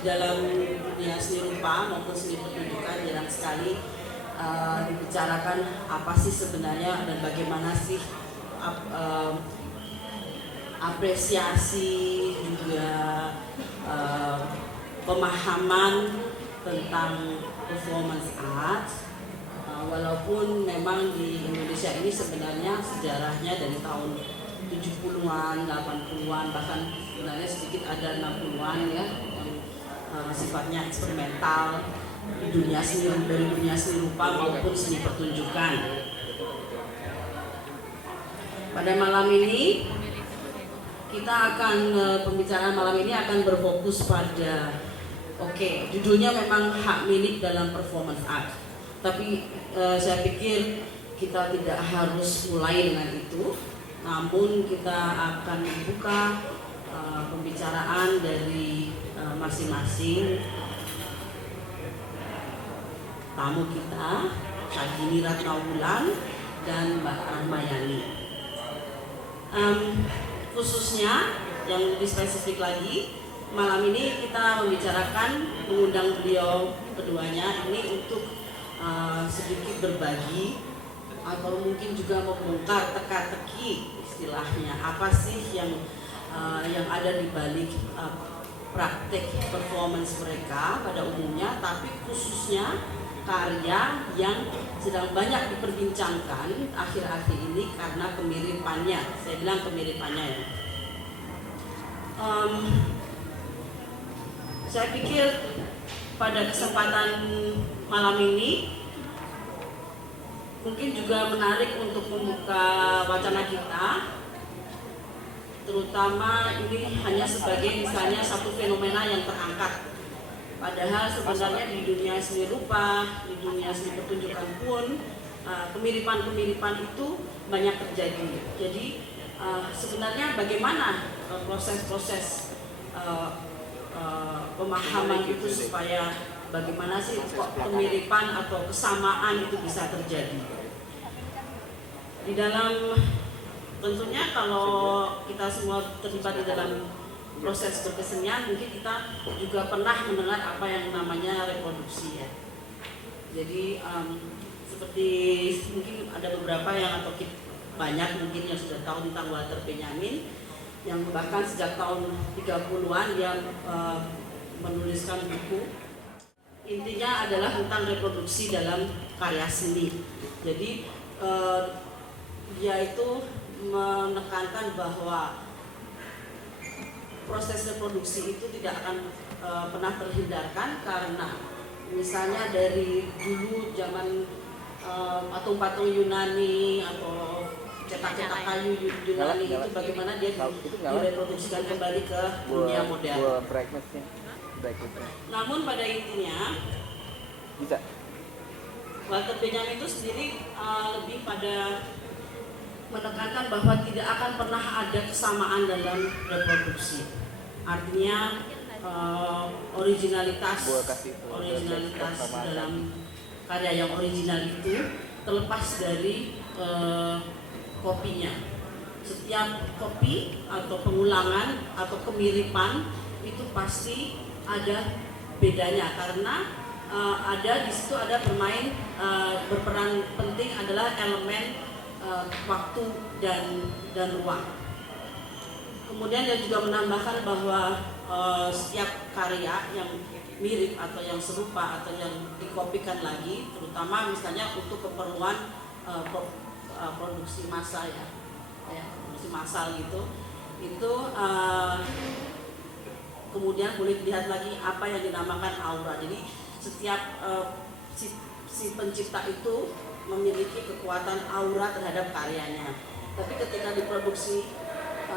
di dalam dunia seni rupa maupun seni pertunjukan jarang sekali dibicarakan apa sih sebenarnya dan bagaimana sih apresiasi juga pemahaman tentang performance art. Walaupun memang di Indonesia ini sebenarnya sejarahnya dari tahun 70-an, 80-an, bahkan sebenarnya sedikit ada 60-an ya, yang sifatnya eksperimental di dunia seni, dari dunia seni rupa maupun seni pertunjukan. Pada malam ini kita akan pembicaraan malam ini akan berfokus pada judulnya memang hak milik dalam performance art. Tapi saya pikir kita tidak harus mulai dengan itu, namun kita akan membuka pembicaraan dari masing-masing tamu kita, Syahini Ratnawulan dan Mbak Rahmayani. Khususnya yang lebih spesifik lagi, malam ini kita mengundang beliau keduanya ini untuk sedikit berbagi atau mungkin juga membongkar teka-teki istilahnya apa sih yang ada di balik praktek performance mereka pada umumnya, tapi khususnya karya yang sedang banyak diperbincangkan akhir-akhir ini karena kemiripannya. Saya bilang kemiripannya ya. Saya pikir pada kesempatan malam ini mungkin juga menarik untuk membuka wacana kita, terutama ini hanya sebagai misalnya satu fenomena yang terangkat. Padahal sebenarnya di dunia seni rupa, di dunia seni pertunjukan pun kemiripan-kemiripan itu banyak terjadi. Jadi sebenarnya bagaimana proses-proses pemahaman itu supaya bagaimana sih kok kemiripan atau kesamaan itu bisa terjadi. Di dalam tentunya kalau kita semua terlibat di dalam proses berkesenian, mungkin kita juga pernah mendengar apa yang namanya reproduksi ya. Jadi seperti mungkin ada beberapa yang atau banyak mungkin yang sudah tahu tentang Walter Benjamin, yang bahkan sejak tahun 30-an dia menuliskan buku. Intinya adalah tentang reproduksi dalam karya seni. Jadi dia itu menekankan bahwa proses reproduksi itu tidak akan pernah terhindarkan, karena misalnya dari dulu zaman patung-patung Yunani atau cetak-cetak kayu Yunani itu bagaimana dia direproduksikan kembali ke dunia modern. Namun pada intinya Walter Benjamin itu sendiri lebih pada menekankan bahwa tidak akan pernah ada kesamaan dalam reproduksi. Artinya originalitas dalam karya yang original itu terlepas dari kopinya. Setiap kopi atau pengulangan atau kemiripan itu pasti ada bedanya, karena di situ ada berperan penting adalah elemen waktu dan ruang. Kemudian dia juga menambahkan bahwa setiap karya yang mirip atau yang serupa atau yang dikopikan lagi, terutama misalnya untuk keperluan produksi massal produksi massal gitu, itu kemudian boleh dilihat lagi apa yang dinamakan aura. Jadi setiap si pencipta itu memiliki kekuatan aura terhadap karyanya. Tapi ketika diproduksi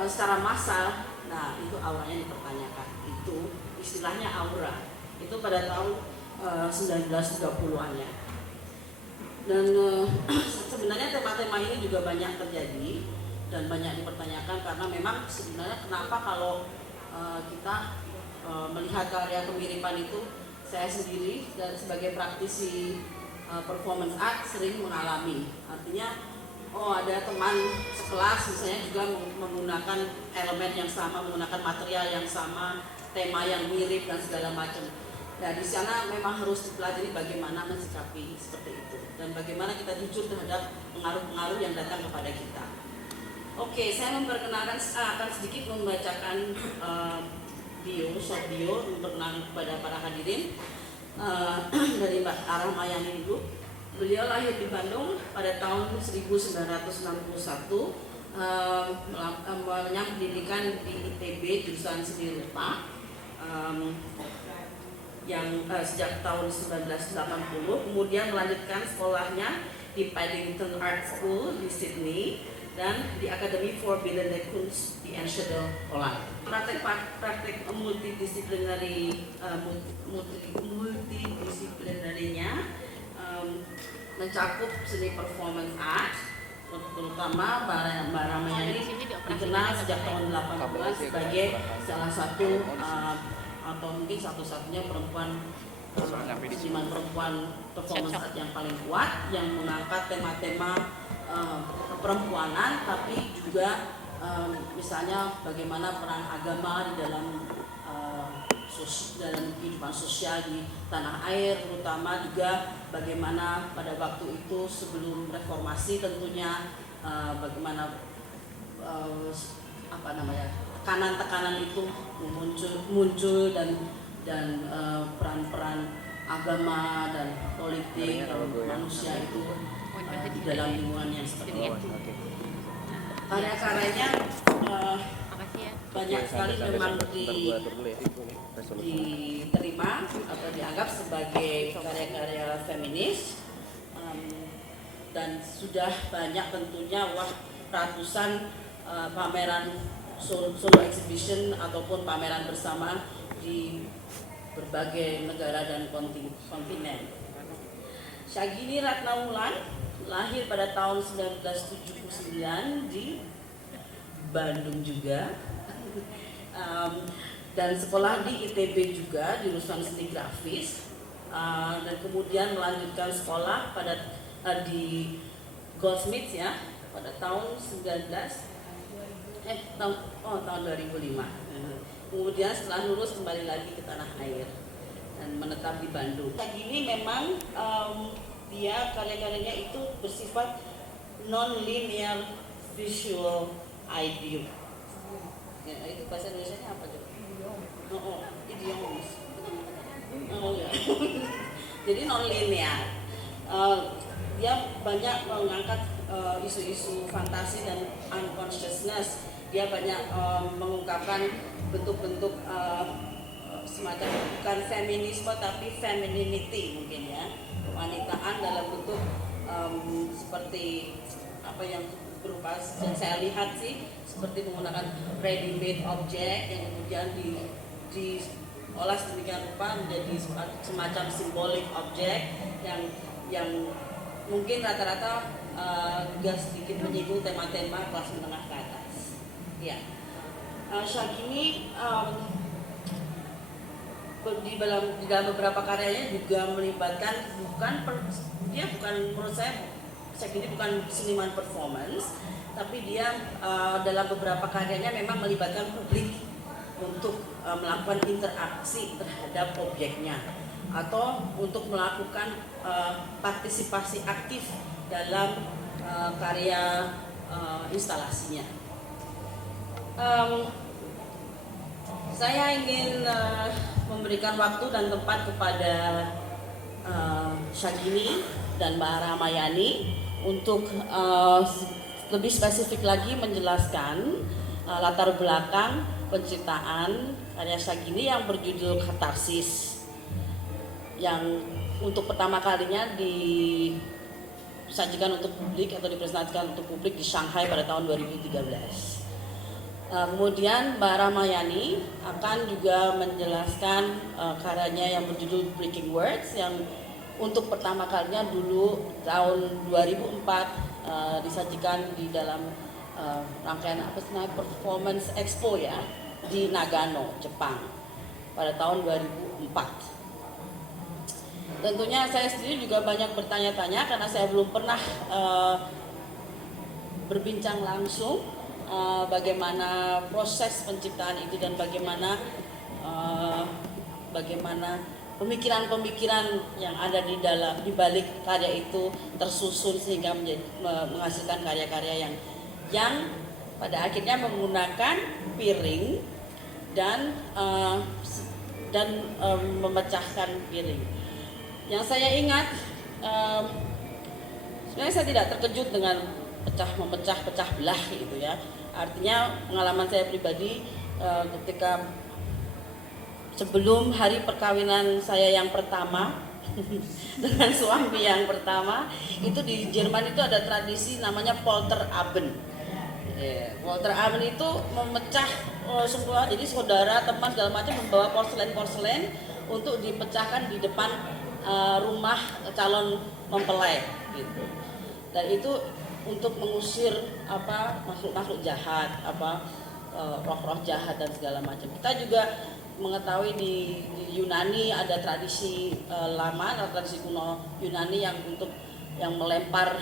secara massal, nah itu auranya dipertanyakan. Itu istilahnya aura. Itu pada tahun 1930-an ya. Dan sebenarnya tema-tema ini juga banyak terjadi dan banyak dipertanyakan, karena memang sebenarnya kenapa kalau kita melihat karya kemiripan itu, saya sendiri dan sebagai praktisi performance art sering mengalami. Artinya ada teman sekelas misalnya juga menggunakan elemen yang sama, menggunakan material yang sama, tema yang mirip dan segala macam. Nah, di sana memang harus dipelajari bagaimana mensikapi seperti itu dan bagaimana kita jujur terhadap pengaruh-pengaruh yang datang kepada kita. Oke, saya memperkenalkan akan sedikit membacakan short bio memperkenalkan kepada para hadirin dari Mbak Ara Mayani dulu. Beliau lahir di Bandung pada tahun 1961, menyambung pendidikan di ITB jurusan seni rupa yang sejak tahun 1980, kemudian melanjutkan sekolahnya di Paddington Art School di Sydney dan di Academy for Bildende Kunst di Enschede, Holland. Praktek multidisiplinarinya mencakup seni performance art, terutama Mbak Ramayani dikenal sejak tahun 80 sebagai salah satu atau mungkin satu-satunya seniman perempuan performance art yang paling kuat, yang mengangkat tema-tema perempuanan, tapi juga misalnya bagaimana peran agama di dalam kehidupan sosial di tanah air, terutama juga bagaimana pada waktu itu sebelum reformasi tentunya bagaimana tekanan-tekanan itu muncul dan peran-peran agama dan politik dan manusia itu di dalam lingkungan yang seperti itu. Karya-karyanya banyak sekali memang diterima atau dianggap sebagai karya-karya feminis, dan sudah banyak tentunya ratusan pameran solo exhibition ataupun pameran bersama di berbagai negara dan kontinen. Syagini Ratnawulan lahir pada tahun 1979 di Bandung juga, dan sekolah di ITB juga jurusan seni grafis, dan kemudian melanjutkan sekolah di Goldsmiths ya pada tahun 2005. Kemudian setelah lulus kembali lagi ke tanah air dan menetap di Bandung. Syagini memang dia karya-karyanya itu bersifat non-linear visual idea. Ya, itu bahasa Indonesianya apa tuh? Idioms. Ya. Jadi non-linear. Dia banyak mengangkat isu-isu fantasi dan unconsciousness. Dia banyak mengungkapkan bentuk-bentuk semacam bukan feminisme tapi femininity mungkin ya, kewanitaan dalam bentuk seperti apa yang berupa yang saya lihat sih seperti menggunakan ready-made object yang kemudian diolah sedemikian rupa menjadi semacam simbolik objek yang mungkin rata-rata juga sedikit menyinggung tema-tema kelas menengah ke atas. Ya, Syagini di dalam beberapa karyanya juga melibatkan dia bukan menurut saya Syagini bukan seniman performance, tapi dia dalam beberapa karyanya memang melibatkan publik untuk melakukan interaksi terhadap objeknya atau untuk melakukan partisipasi aktif dalam karya instalasinya. Saya ingin memberikan waktu dan tempat kepada Syagini dan Mbak Ramayani untuk lebih spesifik lagi menjelaskan latar belakang penciptaan karya Syagini yang berjudul Katarsis, yang untuk pertama kalinya disajikan untuk publik atau dipresentasikan untuk publik di Shanghai pada tahun 2013. Kemudian Mbak Ramayani akan juga menjelaskan karyanya yang berjudul Breaking Words yang untuk pertama kalinya dulu tahun 2004 disajikan di dalam rangkaian Performance Expo ya di Nagano, Jepang pada tahun 2004. Tentunya saya sendiri juga banyak bertanya-tanya karena saya belum pernah berbincang langsung bagaimana proses penciptaan itu dan bagaimana pemikiran-pemikiran yang ada di balik karya itu tersusun sehingga menghasilkan karya-karya yang pada akhirnya menggunakan piring dan memecahkan piring. Yang saya ingat, sebenarnya saya tidak terkejut dengan pecah belah gitu ya. Artinya pengalaman saya pribadi ketika sebelum hari perkawinan saya yang pertama dengan suami yang pertama, itu di Jerman itu ada tradisi namanya Polterabend. Polterabend itu memecah semua, jadi saudara, teman segala macam membawa porselen untuk dipecahkan di depan rumah calon mempelai gitu. Dan itu untuk mengusir makhluk-makhluk jahat, roh-roh jahat dan segala macam. Kita juga mengetahui di Yunani ada tradisi lama atau tradisi kuno Yunani yang melempar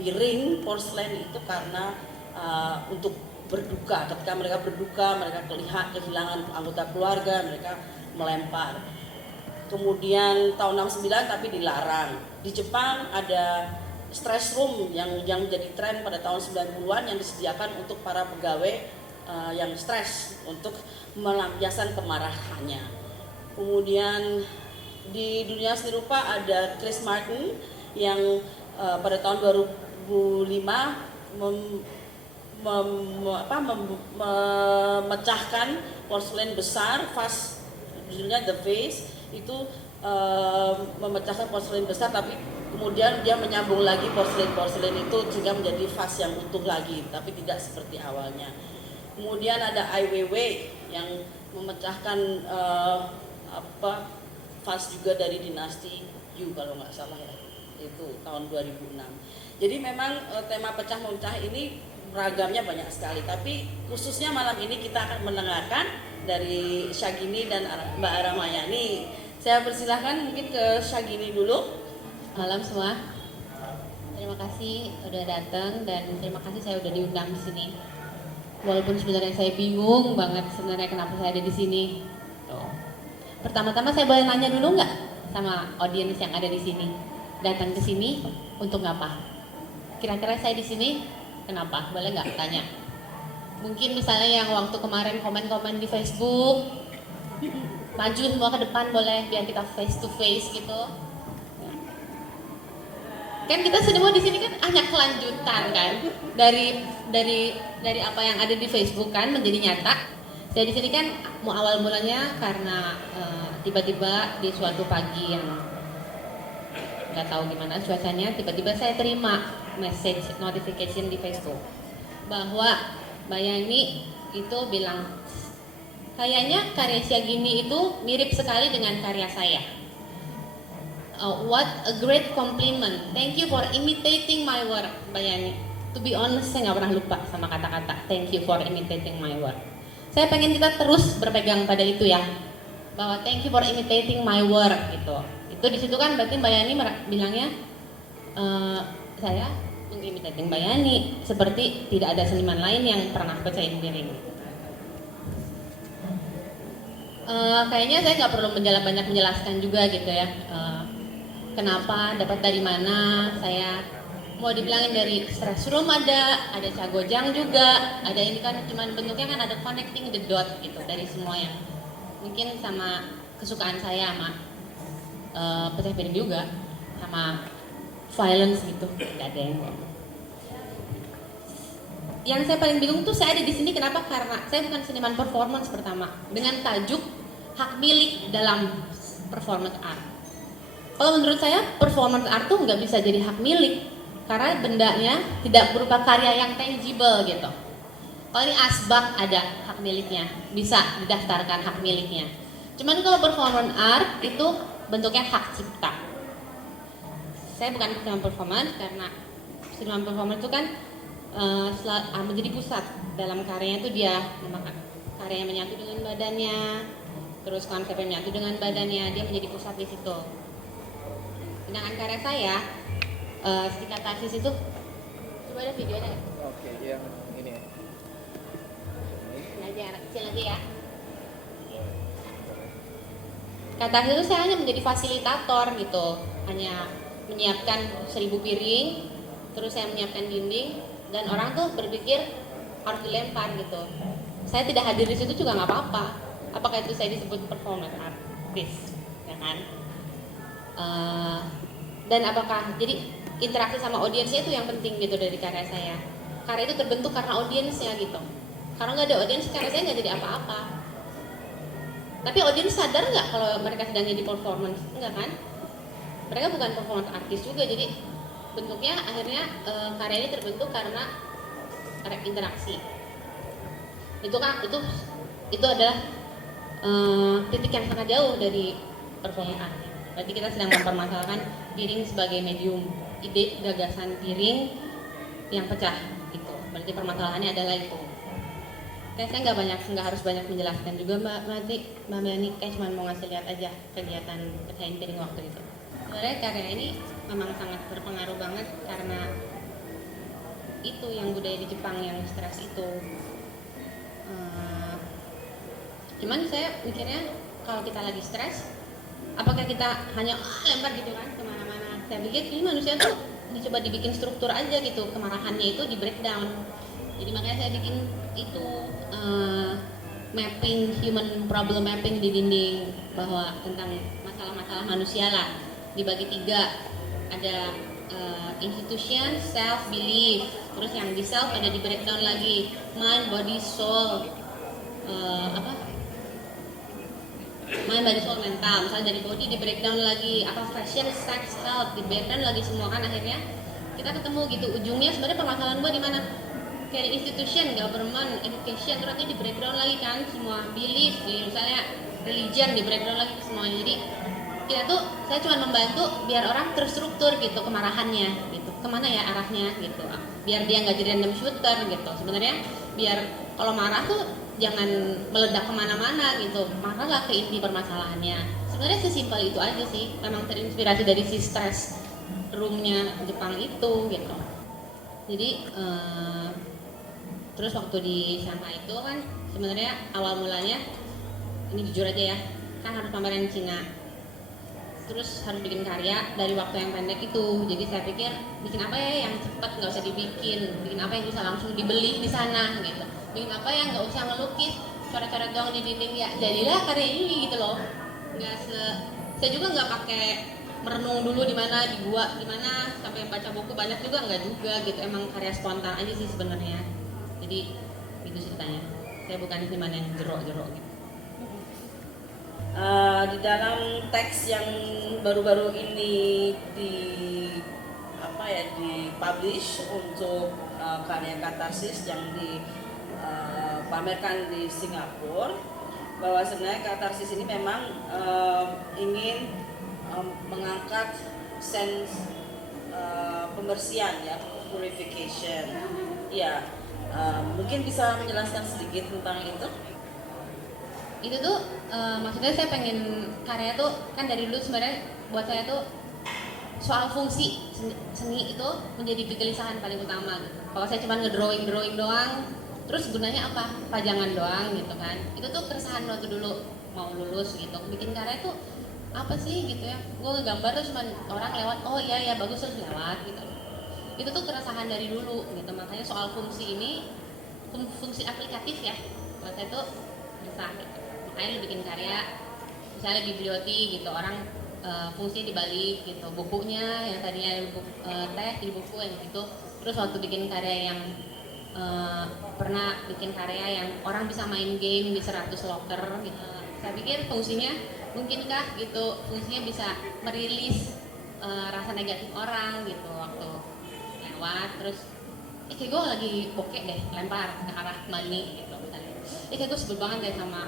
piring porselen itu karena untuk berduka. Ketika mereka berduka, mereka kehilangan anggota keluarga, mereka melempar. Kemudian tahun 69 tapi dilarang. Di Jepang ada stress room yang menjadi tren pada tahun 90-an yang disediakan untuk para pegawai yang stres untuk melampiaskan kemarahannya. Kemudian di dunia seni rupa ada Chris Martin yang pada tahun 2005 memecahkan porselen besar, vas, judulnya The Vase, itu memecahkan porselen besar, tapi kemudian dia menyambung lagi porselen itu sehingga menjadi vas yang utuh lagi, tapi tidak seperti awalnya. Kemudian ada Ai Weiwei yang memecahkan vas juga dari dinasti Yu kalau nggak salah ya, itu tahun 2006. Jadi memang tema pecah-memecah ini ragamnya banyak sekali, tapi khususnya malam ini kita akan mendengarkan dari Syagini dan Mbak Ramayani. Saya persilahkan mungkin ke Syagini dulu. Malam semua, terima kasih udah datang dan terima kasih saya udah diundang di sini. Walaupun sebenarnya saya bingung banget sebenarnya kenapa saya ada di sini. Pertama-tama saya boleh nanya dulu nggak sama audiens yang ada di sini, datang ke sini untuk apa? Kira-kira saya di sini kenapa? Boleh nggak tanya? Mungkin misalnya yang waktu kemarin komen-komen di Facebook, maju semua ke depan boleh biar kita face to face gitu. Kan kita semua di sini kan hanya kelanjutan kan dari apa yang ada di Facebook kan menjadi nyata. Saya di sini kan awal mulanya karena tiba-tiba di suatu pagi yang nggak tahu gimana cuacanya, tiba-tiba saya terima message notification di Facebook bahwa Mbak Yani itu bilang kayaknya karya Syagini itu mirip sekali dengan karya saya. What a great compliment. Thank you for imitating my work, Mbak Yani. To be honest, saya nggak pernah lupa sama kata-kata thank you for imitating my work. Saya pengen kita terus berpegang pada itu ya, bahwa thank you for imitating my work gitu. Itu di situ kan berarti Mbak Yani bilangnya saya mengimitating Mbak Yani seperti tidak ada seniman lain yang pernah pecahin piring. Kayaknya saya nggak perlu banyak menjelaskan juga gitu ya. Kenapa, dapat dari mana, saya mau dibilangin dari stress room ada cagojang juga, ada ini kan cuman bentuknya kan ada connecting the dot gitu dari semua yang mungkin sama kesukaan saya sama pecah piring juga, sama violence gitu, nggak ada yang saya paling bingung tuh saya ada di sini kenapa, karena saya bukan seniman performance pertama dengan tajuk hak milik dalam performance art. Kalau menurut saya performance art tuh nggak bisa jadi hak milik karena bendanya tidak berupa karya yang tangible gitu. Kalau ini asbak ada hak miliknya, bisa didaftarkan hak miliknya. Cuman kalau performance art itu bentuknya hak cipta. Saya bukan seniman performance karena seniman performance itu kan menjadi pusat dalam karyanya itu dia karyanya menyatu dengan badannya, terus konsepnya menyatu dengan badannya, dia menjadi pusat di situ. Sedangkan karya saya, si katarsis itu, coba Coba ada videonya nggak? Oke, yang ini ya. Ini aja anak kecil lagi ya. Kata itu saya hanya menjadi fasilitator gitu, hanya menyiapkan 1000 piring, terus saya menyiapkan dinding, dan orang tuh berpikir harus dilempar gitu. Saya tidak hadir di situ juga nggak apa-apa. Apakah itu saya disebut performance artist, ya kan? Dan apakah jadi interaksi sama audiensnya itu yang penting gitu dari karya saya. Karya itu terbentuk karena audiensnya gitu. Kalau nggak ada audiens, karya saya nggak jadi apa-apa. Tapi audiens sadar nggak kalau mereka sedang jadi performance? Enggak kan? Mereka bukan performance artis juga, jadi bentuknya akhirnya karya ini terbentuk karena interaksi. Itu adalah titik yang sangat jauh dari performance art. Berarti kita sedang mempermasalahkan piring sebagai medium, ide gagasan piring yang pecah gitu. Berarti permasalahannya adalah itu. Saya nggak harus banyak menjelaskan juga Mbak Melani, kayak cuma mau ngasih lihat aja kegiatan pecahin piring waktu itu. Sebenarnya karya ini memang sangat berpengaruh banget karena itu yang budaya di Jepang yang stres itu. Cuman saya mikirnya kalau kita lagi stres, apakah kita hanya lempar gitu kan kemana-mana? Saya pikir ini manusia tuh dicoba dibikin struktur aja gitu, kemarahannya itu di breakdown. Jadi makanya saya bikin itu mapping, human problem mapping di dinding, bahwa tentang masalah-masalah manusia lah dibagi 3. Ada institution, self, belief. Terus yang di self ada di breakdown lagi, mind, body, soul. Mind, body, soul, mental. Misalnya dari body di breakdown lagi, fashion, sex, health di breakdown lagi semua kan. Akhirnya kita ketemu gitu, ujungnya sebenarnya permasalahan gua di mana? Kayak institution, government, education, terus nanti di breakdown lagi kan semua, belief, misalnya religion di breakdown lagi semuanya. Jadi kita tuh, saya cuma membantu biar orang terstruktur gitu kemarahannya gitu, kemana ya arahnya gitu, biar dia nggak jadi random shooter gitu. Sebenarnya biar kalau marah tuh jangan meledak kemana-mana gitu, marahlah ke inti permasalahannya. Sebenarnya sesimpel itu aja sih, memang terinspirasi dari si stress roomnya Jepang itu gitu. Jadi terus waktu di Shanghai itu kan sebenarnya awal mulanya, ini jujur aja ya, kan harus pameran di Cina, terus harus bikin karya dari waktu yang pendek itu. Jadi saya pikir bikin apa ya yang cepat, nggak usah bikin apa yang bisa langsung dibeli di sana gitu, bikin apa yang nggak usah ngelukis coret-coret doang di dinding, ya jadilah karya ini gitu loh. Saya juga nggak pakai merenung dulu di mana, di gua di mana, sampai baca buku banyak juga nggak juga gitu, emang karya spontan aja sih sebenarnya. Jadi itu ceritanya, saya bukan seniman yang jero-jero gitu. Di dalam teks yang baru-baru ini dipublish untuk karya katarsis yang dipamerkan di Singapura, bahwa sebenarnya katarsis ini memang ingin mengangkat sense pembersihan ya, purification ya. Mungkin bisa menjelaskan sedikit tentang itu? Itu tuh maksudnya saya pengen karya tuh kan dari dulu sebenarnya buat saya tuh soal fungsi seni itu menjadi kegelisahan paling utama gitu. Kalau saya cuma ngedrawing doang, terus gunanya apa? Pajangan doang gitu kan. Itu tuh keresahan waktu dulu mau lulus gitu, bikin karya tuh apa sih gitu ya, gue ngegambar tuh cuma orang lewat, oh iya bagus, terus lewat gitu. Itu tuh keresahan dari dulu gitu. Makanya soal fungsi ini, fungsi aplikatif ya, buat saya tuh resah gitu. Makanya lu bikin karya misalnya biblioti gitu, orang fungsinya dibalik gitu, bukunya yang tadinya teh jadi buku yang gitu. Terus waktu bikin karya yang pernah bikin karya yang orang bisa main game di 100 locker gitu, saya pikir fungsinya mungkinkah gitu, fungsinya bisa merilis rasa negatif orang gitu waktu lewat. Terus kayak gue lagi bokeh deh, lempar ke arah Mani gitu misalnya, kayak gue sebel banget deh sama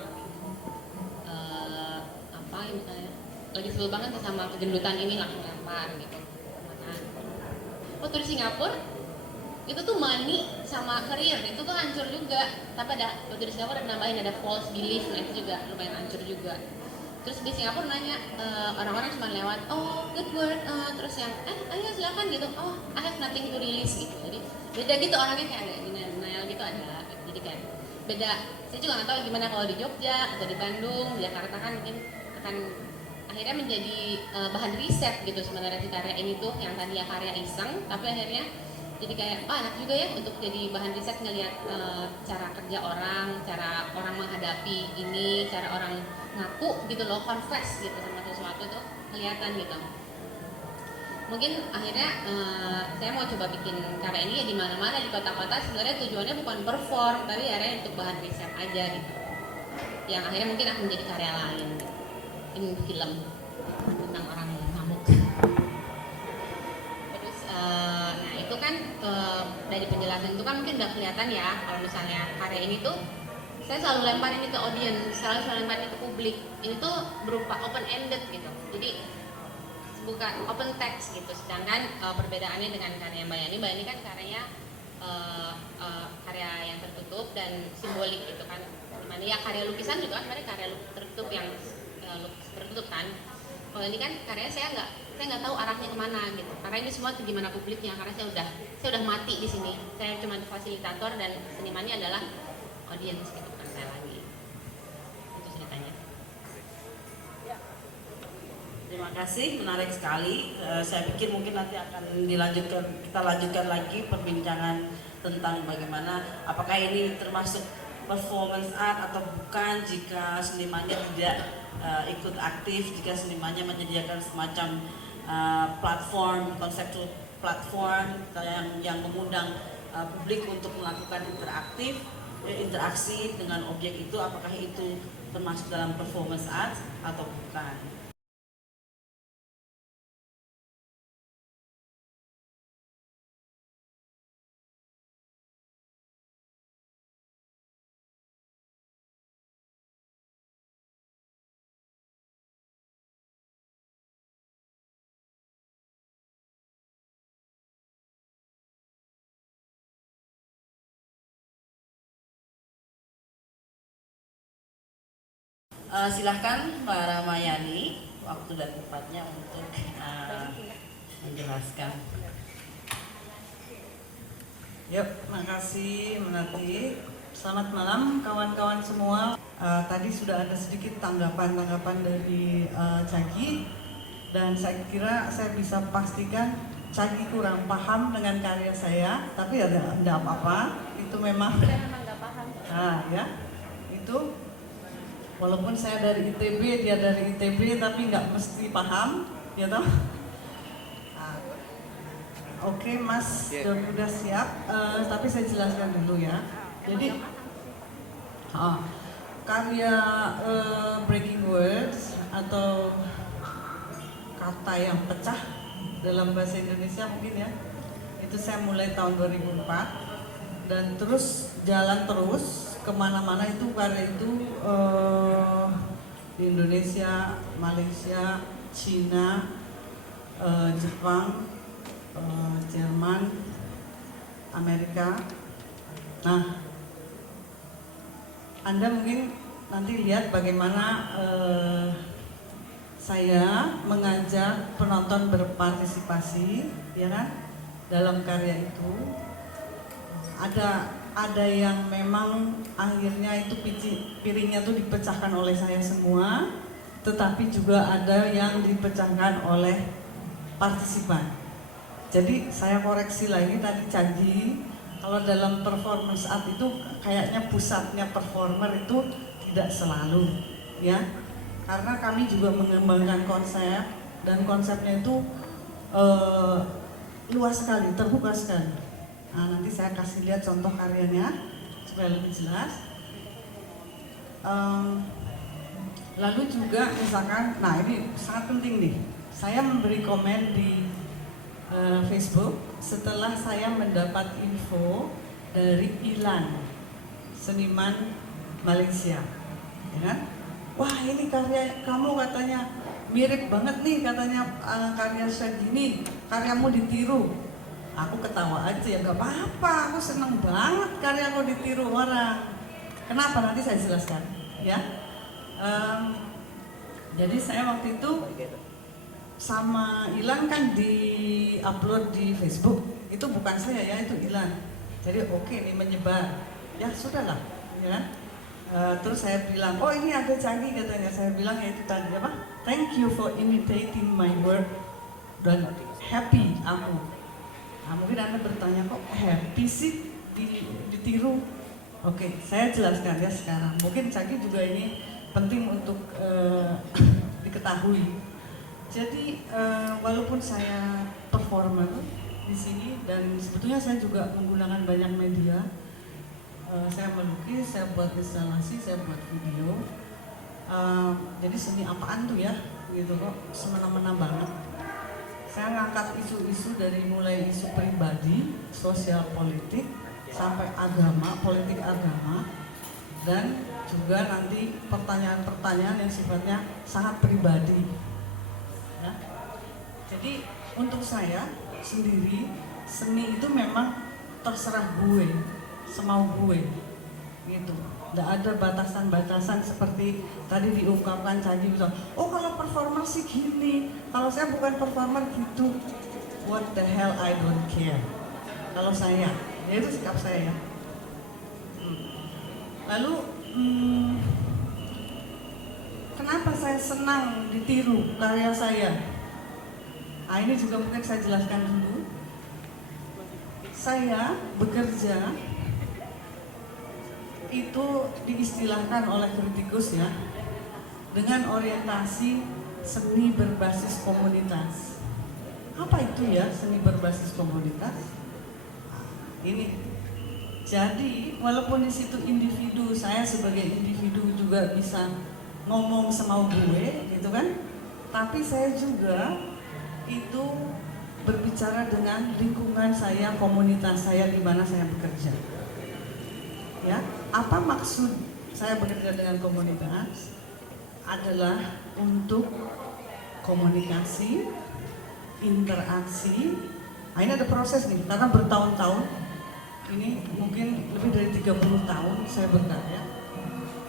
misalnya lagi sebel banget deh sama kegendutan ini, langsung lempar gitu. Waktu di Singapura itu tuh money sama career itu tuh hancur juga, tapi ada waktu di Singapura ada nambahin, ada false belief, nah itu juga lumayan hancur juga. Terus di Singapura nanya, orang-orang cuma lewat, oh good word, terus yang, ayo silakan gitu, oh I have nothing to release gitu. Jadi beda gitu orangnya, kayak ada denial gitu ada. Jadi kan beda. Saya juga nggak tahu gimana kalau di Jogja atau di Bandung, di Jakarta kan mungkin akan akhirnya menjadi bahan riset gitu sebenarnya si karya ini tuh, yang tadi ya karya iseng, tapi akhirnya jadi kayak enak juga ya untuk jadi bahan riset, ngelihat cara kerja orang, cara orang menghadapi ini, cara orang ngaku gitu loh, confess gitu sama sesuatu tuh kelihatan gitu. Mungkin akhirnya saya mau coba bikin karya ini ya di mana-mana di kota-kota. Sebenarnya tujuannya bukan perform, tapi akhirnya untuk bahan riset aja gitu. Yang akhirnya mungkin akan menjadi karya lain, ini film tentang orang ngamuk. Terus nah itu kan dari penjelasan itu kan mungkin udah kelihatan ya kalau misalnya karya ini tuh saya selalu lemparin ini ke audience, selalu lemparin ini ke publik. Ini tuh berupa open ended gitu, jadi bukan open text gitu. Sedangkan perbedaannya dengan karya Mbak Yani kan karyanya karya yang tertutup dan simbolik gitu kan. Dimana ya karya lukisan juga kan sebenarnya karya tertutup yang tertutup kan. Kalau ini kan karya saya nggak tahu arahnya kemana gitu. Karena ini semua tuh gimana publiknya, karena saya udah mati di sini. Saya cuma fasilitator dan senimannya adalah audience gitu. Terima kasih, menarik sekali. Saya pikir mungkin nanti akan kita lanjutkan lagi perbincangan tentang bagaimana apakah ini termasuk performance art atau bukan, jika senimannya tidak ikut aktif, jika senimannya menyediakan semacam platform, konseptual platform yang mengundang publik untuk melakukan interaksi dengan objek itu, apakah itu termasuk dalam performance art atau bukan. Silahkan Mbak Ramayani, waktu dan tempatnya untuk menjelaskan. Yuk, makasih Melati. Selamat malam kawan-kawan semua. Tadi sudah ada sedikit tanggapan dari Cagi, dan saya kira saya bisa pastikan Cagi kurang paham dengan karya saya, tapi ya tidak apa-apa. Itu memang. Saya memang nggak paham. Ya, itu. Walaupun saya dari ITB, dia dari ITB, tapi nggak mesti paham, ya toh. Oke, Mas, udah siap. Tapi saya jelaskan dulu ya. Jadi, karya Breaking Words atau kata yang pecah dalam bahasa Indonesia mungkin ya, itu saya mulai tahun 2004 dan terus jalan terus kemana-mana. Itu karya itu di Indonesia, Malaysia, Cina, Jepang, Jerman, Amerika. Nah, Anda mungkin nanti lihat bagaimana saya mengajak penonton berpartisipasi, ya kan, dalam karya itu. Ada yang memang akhirnya itu piringnya tuh dipecahkan oleh saya semua, tetapi juga ada yang dipecahkan oleh partisipan. Jadi saya koreksi lagi tadi Cagi, kalau dalam performance art itu kayaknya pusatnya performer itu tidak selalu, ya. Karena kami juga mengembangkan konsep, dan konsepnya itu luas sekali, terbuka sekali. Nah, nanti saya kasih lihat contoh karyanya supaya lebih jelas. Lalu juga misalkan, nah ini sangat penting nih, saya memberi komen di Facebook setelah saya mendapat info dari Ilan, seniman Malaysia, ya kan? Wah, ini karya kamu katanya mirip banget nih, katanya karya Syahrini, karyamu ditiru. Aku ketawa aja, ya nggak apa-apa, aku seneng banget karya aku ditiru orang. Kenapa? Nanti saya jelaskan, ya. Jadi saya waktu itu sama Ilan kan di upload di Facebook, itu bukan saya ya, itu Ilan. Jadi oke nih menyebar, ya sudahlah, ya. Terus saya bilang, oh ini ada Cagi katanya. Saya bilang ya itu tadi apa? Thank you for imitating my work dan happy aku. Nah, mungkin Anda bertanya kok happy sih ditiru? Oke, saya jelaskan ya sekarang. Mungkin Cagi juga ini penting untuk diketahui. Jadi walaupun saya performer di sini dan sebetulnya saya juga menggunakan banyak media. Saya melukis, saya buat instalasi, saya buat video. Jadi seni apaan tuh ya, gitu kok, semena-mena banget. Saya ngangkat isu-isu dari mulai isu pribadi, sosial politik, sampai agama, politik agama, dan juga nanti pertanyaan-pertanyaan yang sifatnya sangat pribadi. Ya. Jadi untuk saya sendiri, seni itu memang terserah gue, semau gue, gitu. Nggak ada batasan-batasan seperti tadi diungkapkan Cagi bilang, oh kalau performer sih gini, kalau saya bukan performer gitu. What the hell, I don't care. Kalau saya, ya itu sikap saya ya. Lalu kenapa saya senang ditiru karya saya? Nah ini juga mungkin saya jelaskan dulu. Saya bekerja itu diistilahkan oleh kritikus ya dengan orientasi seni berbasis komunitas. Apa itu ya seni berbasis komunitas? Ini. Jadi walaupun di situ individu, saya sebagai individu juga bisa ngomong semau gue, gitu kan? Tapi saya juga itu berbicara dengan lingkungan saya, komunitas saya di mana saya bekerja. Ya, apa maksud saya bekerja dengan komunitas? Adalah untuk komunikasi, interaksi. Nah, ini ada proses nih, karena bertahun-tahun, ini mungkin lebih dari 30 tahun saya berkarya.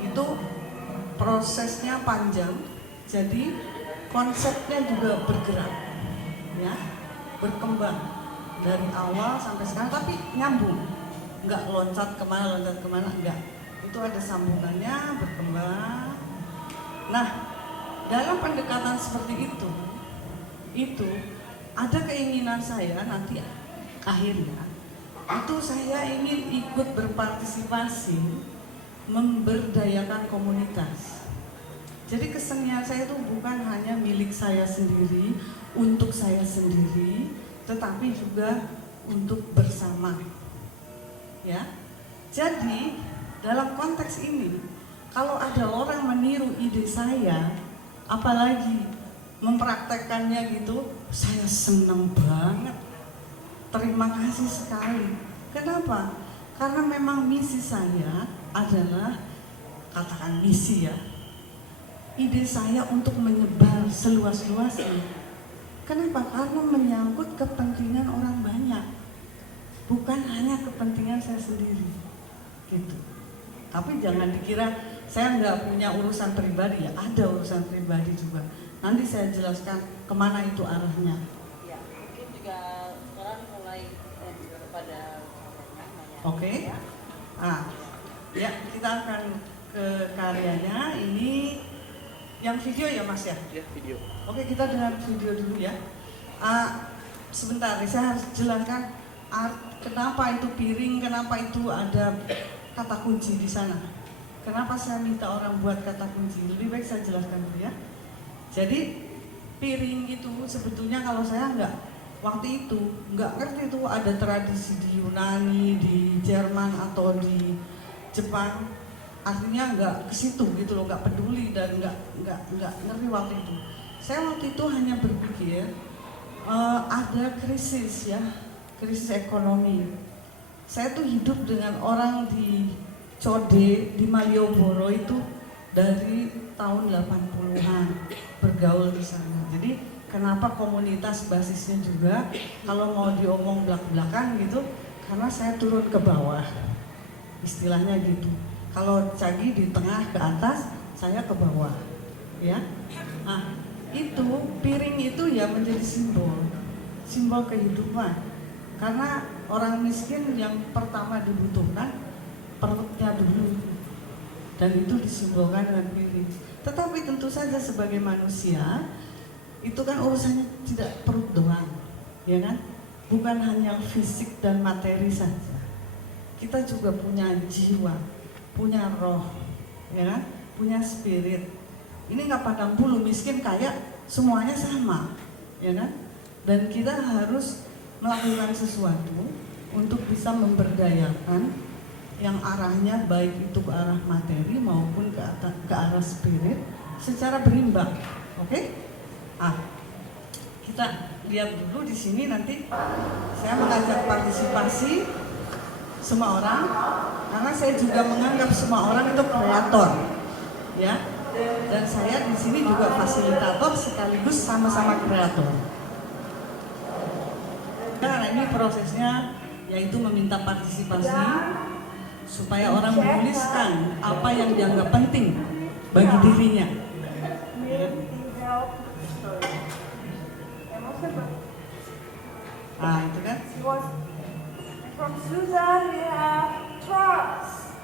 Itu prosesnya panjang, jadi konsepnya juga bergerak, ya, berkembang dari awal sampai sekarang, tapi nyambung. Enggak loncat kemana, enggak. Itu ada sambungannya, berkembang. Nah, dalam pendekatan seperti itu ada keinginan saya nanti akhirnya, itu saya ingin ikut berpartisipasi, memberdayakan komunitas. Jadi kesenian saya itu bukan hanya milik saya sendiri, untuk saya sendiri, tetapi juga untuk bersama. Ya, jadi dalam konteks ini, kalau ada orang meniru ide saya, apalagi mempraktekkannya gitu, saya senang banget. Terima kasih sekali. Kenapa? Karena memang misi saya adalah, katakan misi ya, ide saya untuk menyebar seluas-luasnya. Kenapa? Karena menyangkut kepentingan orang banyak. Bukan hanya kepentingan saya sendiri, gitu. Tapi jangan dikira saya nggak punya urusan pribadi ya, ada urusan pribadi juga. Nanti saya jelaskan kemana itu arahnya. Ya, mungkin juga sekarang mulai kepada Oke. Ah, ya kita akan ke karyanya. Ini yang video ya Mas ya? Ya, video. Oke, kita dengan video dulu ya. Sebentar, saya harus jelaskan kenapa itu piring, kenapa itu ada kata kunci di sana. Kenapa saya minta orang buat kata kunci? Lebih baik saya jelaskan dulu ya. Jadi piring itu sebetulnya kalau saya waktu itu nggak ngerti itu ada tradisi di Yunani, di Jerman atau di Jepang. Artinya nggak ke situ gitu loh, nggak peduli dan nggak ngerti waktu itu. Saya waktu itu hanya berpikir ada krisis ya. Krisis ekonomi. Saya tuh hidup dengan orang di Code, di Malioboro itu dari tahun 80-an bergaul di sana. Jadi kenapa komunitas basisnya juga kalau mau diomong belak-belakan gitu, karena saya turun ke bawah. Istilahnya gitu. Kalau Cagi di tengah ke atas, saya ke bawah. Ya. Nah, itu piring itu ya menjadi simbol kehidupan. Karena orang miskin yang pertama dibutuhkan perutnya dulu, dan itu disimbolkan dengan piring. Tetapi tentu saja sebagai manusia itu kan urusannya tidak perut doang, ya kan? Bukan hanya fisik dan materi saja. Kita juga punya jiwa, punya roh, ya kan? Punya spirit. Ini nggak pandang bulu, miskin kaya semuanya sama, ya kan? Dan kita harus melakukan sesuatu untuk bisa memberdayakan yang arahnya baik itu ke arah materi maupun ke arah spirit secara berimbang. Oke? Kita lihat dulu di sini, nanti saya mengajak partisipasi semua orang, karena saya juga menganggap semua orang itu kreator, ya. Dan saya di sini juga fasilitator sekaligus sama-sama kreator. Nah, ini prosesnya yaitu meminta partisipasi supaya orang menuliskan apa yang dianggap penting bagi dirinya. Itu kan. From Susan we have trust.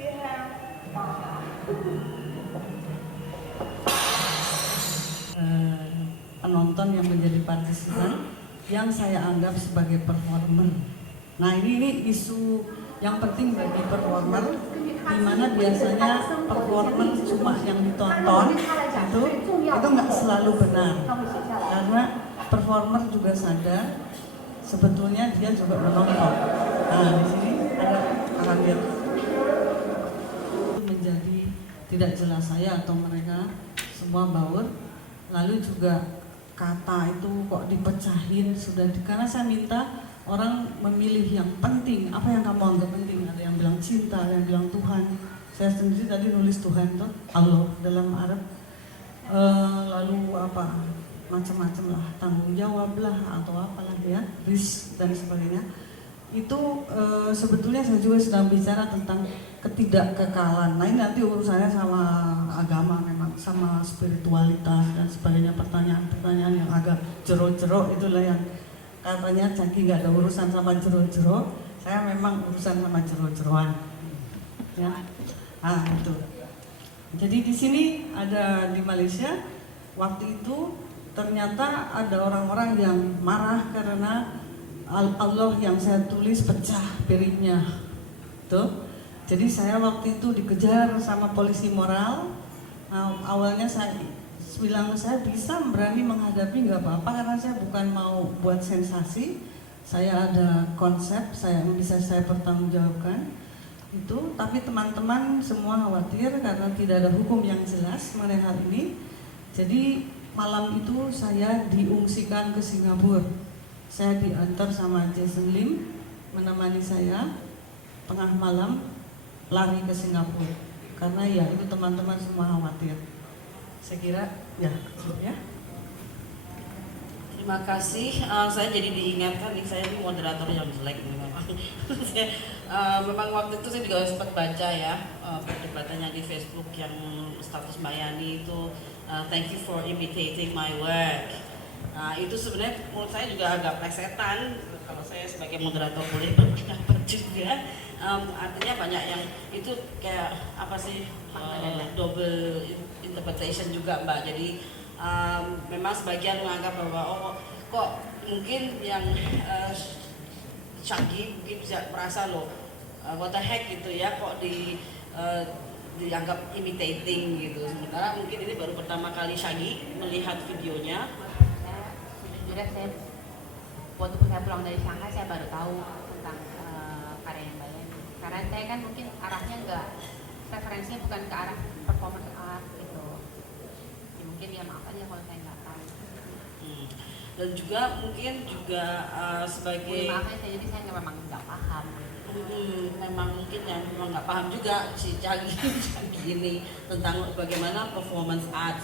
We have penonton yang menjadi partisipan yang saya anggap sebagai performer. Nah, ini isu yang penting bagi performer, di mana biasanya performer cuma yang ditonton itu nggak selalu benar, karena performer juga sadar sebetulnya dia juga menonton. Nah, di sini ada hadir menjadi tidak jelas saya atau mereka semua baur. Lalu juga kata itu kok dipecahin karena saya minta orang memilih yang penting. Apa yang kamu anggap penting? Ada yang bilang cinta, ada yang bilang Tuhan. Saya sendiri tadi nulis Tuhan tuh, Allah dalam Arab. Lalu apa? Macam-macam lah, tanggung jawab lah atau apalah ya, risk dan sebagainya. Itu sebetulnya saya juga sedang bicara tentang ketidakkekalan. Nah, ini nanti urusannya sama agama, memang sama spiritualitas dan sebagainya. Pertanyaan-pertanyaan yang agak jero-jero itulah yang katanya Caki nggak ada urusan sama jero-jero. Saya memang urusan sama jero-jeroan, ya. Itu. Jadi di sini ada di Malaysia waktu itu ternyata ada orang-orang yang marah karena Allah yang saya tulis pecah piringnya, tuh. Jadi saya waktu itu dikejar sama polisi moral. Awalnya saya bilang saya bisa berani menghadapi, nggak apa-apa karena saya bukan mau buat sensasi. Saya ada konsep, bisa saya pertanggungjawabkan itu. Tapi teman-teman semua khawatir karena tidak ada hukum yang jelas mengenai hal ini. Jadi malam itu saya diungsikan ke Singapura. Saya diantar sama Jason Lim menemani saya tengah malam lari ke Singapura karena ya itu teman-teman semua khawatir. Saya kira ya. Terima kasih. Saya jadi diingatkan nih, saya ini moderator yang jelek ini memang. Memang waktu itu saya juga sempat baca ya perdebatannya di Facebook yang status Mbak Yani itu thank you for imitating my work. Nah, itu sebenarnya menurut saya juga agak plesetan. Kalau saya sebagai moderator boleh berpendapat juga. Artinya banyak yang itu kayak apa sih double interpretation juga Mbak. Jadi memang sebagian menganggap bahwa kok mungkin yang Shaggy mungkin bisa merasa what the heck gitu ya, kok dianggap imitating gitu. Sementara mungkin ini baru pertama kali Shaggy melihat videonya. Sejujurnya saya waktu saya pulang dari Shanghai saya baru tahu tentang karya yang Mbak Yani. Karena saya kan mungkin arahnya nggak, referensinya bukan ke arah performance art gitu. Ya, mungkin ya maaf aja kalau saya nggak tahu. Dan juga mungkin juga sebagai maafnya saya, jadi saya memang nggak paham. Memang mungkin yang memang nggak paham juga si Cagi ini tentang bagaimana performance art,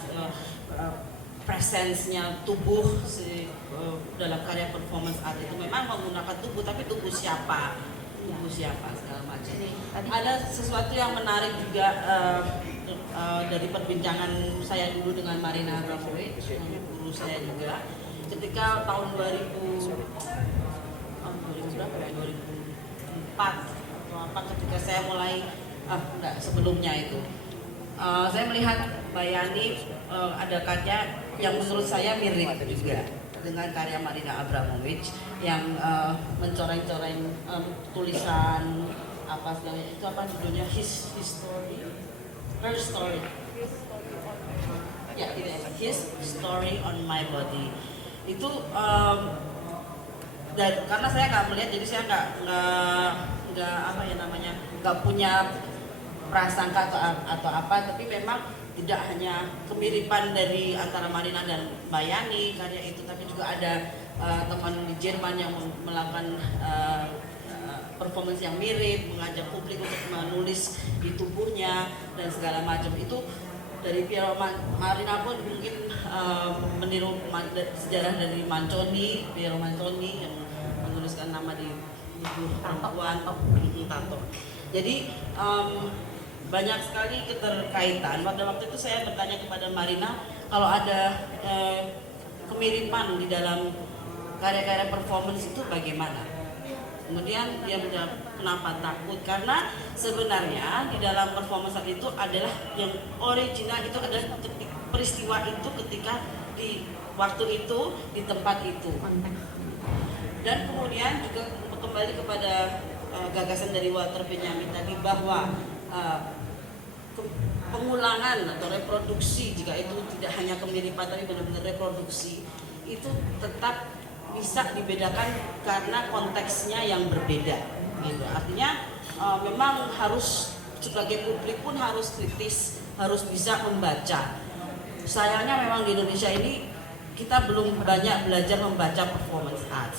presence-nya tubuh dalam karya performance art itu memang menggunakan tubuh, tapi tubuh siapa? Tubuh siapa segala macam. Ada sesuatu yang menarik juga dari perbincangan saya dulu dengan Marina Abramovic, yang guru saya juga, ketika tahun 2004 atau apa, ketika saya mulai sebelumnya itu saya melihat Mbak Yani ada karya yang menurut saya mirip juga dengan karya Marina Abramovic yang mencoreng-coreng tulisan apa segala itu, apa judulnya, her story ya, gitu ya, his story on my body itu. Dan karena saya nggak melihat, jadi saya nggak punya prasangka atau apa, tapi memang tidak hanya kemiripan dari antara Marina dan Mbak Yani karya itu, tapi juga ada teman di Jerman yang melakukan performance yang mirip, mengajak publik untuk menulis di tubuhnya dan segala macam itu. Dari Piero Marina pun mungkin meniru sejarah dari Manconi, Piero Manconi yang menuliskan nama di tubuh perempuan, tato. Jadi banyak sekali keterkaitan. Pada waktu itu saya bertanya kepada Marina kalau ada kemiripan di dalam karya-karya performance itu bagaimana. Kemudian dia menjawab, kenapa takut? Karena sebenarnya di dalam performance itu adalah yang original, itu adalah peristiwa itu ketika di waktu itu, di tempat itu. Dan kemudian juga kembali kepada gagasan dari Walter Benjamin tadi bahwa pengulangan atau reproduksi, jika itu tidak hanya kemiripan tapi benar-benar reproduksi, itu tetap bisa dibedakan karena konteksnya yang berbeda gitu. Artinya memang harus sebagai publik pun harus kritis, harus bisa membaca. Sayangnya memang di Indonesia ini kita belum banyak belajar membaca performance art.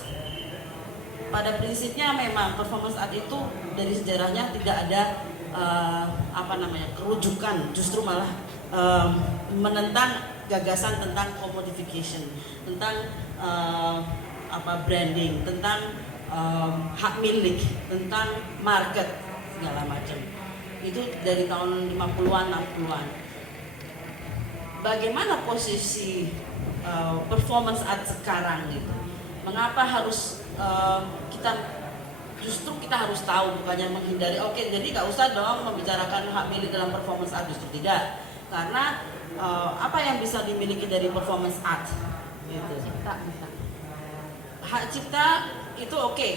Pada prinsipnya memang performance art itu dari sejarahnya tidak ada kerujukan, justru malah menentang gagasan tentang commodification, tentang branding, tentang hak milik, tentang market segala macam. Itu dari tahun 50-an, 60-an. Bagaimana posisi performance art sekarang gitu? Mengapa harus kita harus tahu, bukannya menghindari. Oke, jadi nggak usah dong membicarakan hak milik dalam performance art, justru tidak. Karena apa yang bisa dimiliki dari performance art? Gitu. Hak cipta itu oke.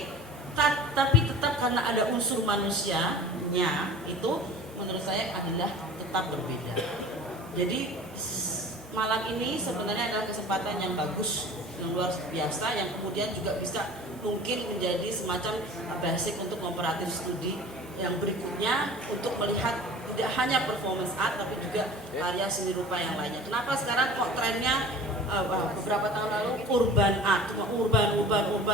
Tapi tetap karena ada unsur manusianya, itu menurut saya adalah tetap berbeda. Jadi malam ini sebenarnya adalah kesempatan yang bagus, yang luar biasa, yang kemudian juga bisa mungkin menjadi semacam basic untuk komparatif studi yang berikutnya untuk melihat tidak hanya performance art tapi juga karya seni rupa yang lainnya. Kenapa sekarang kok trennya beberapa tahun lalu urban art, cuma urban,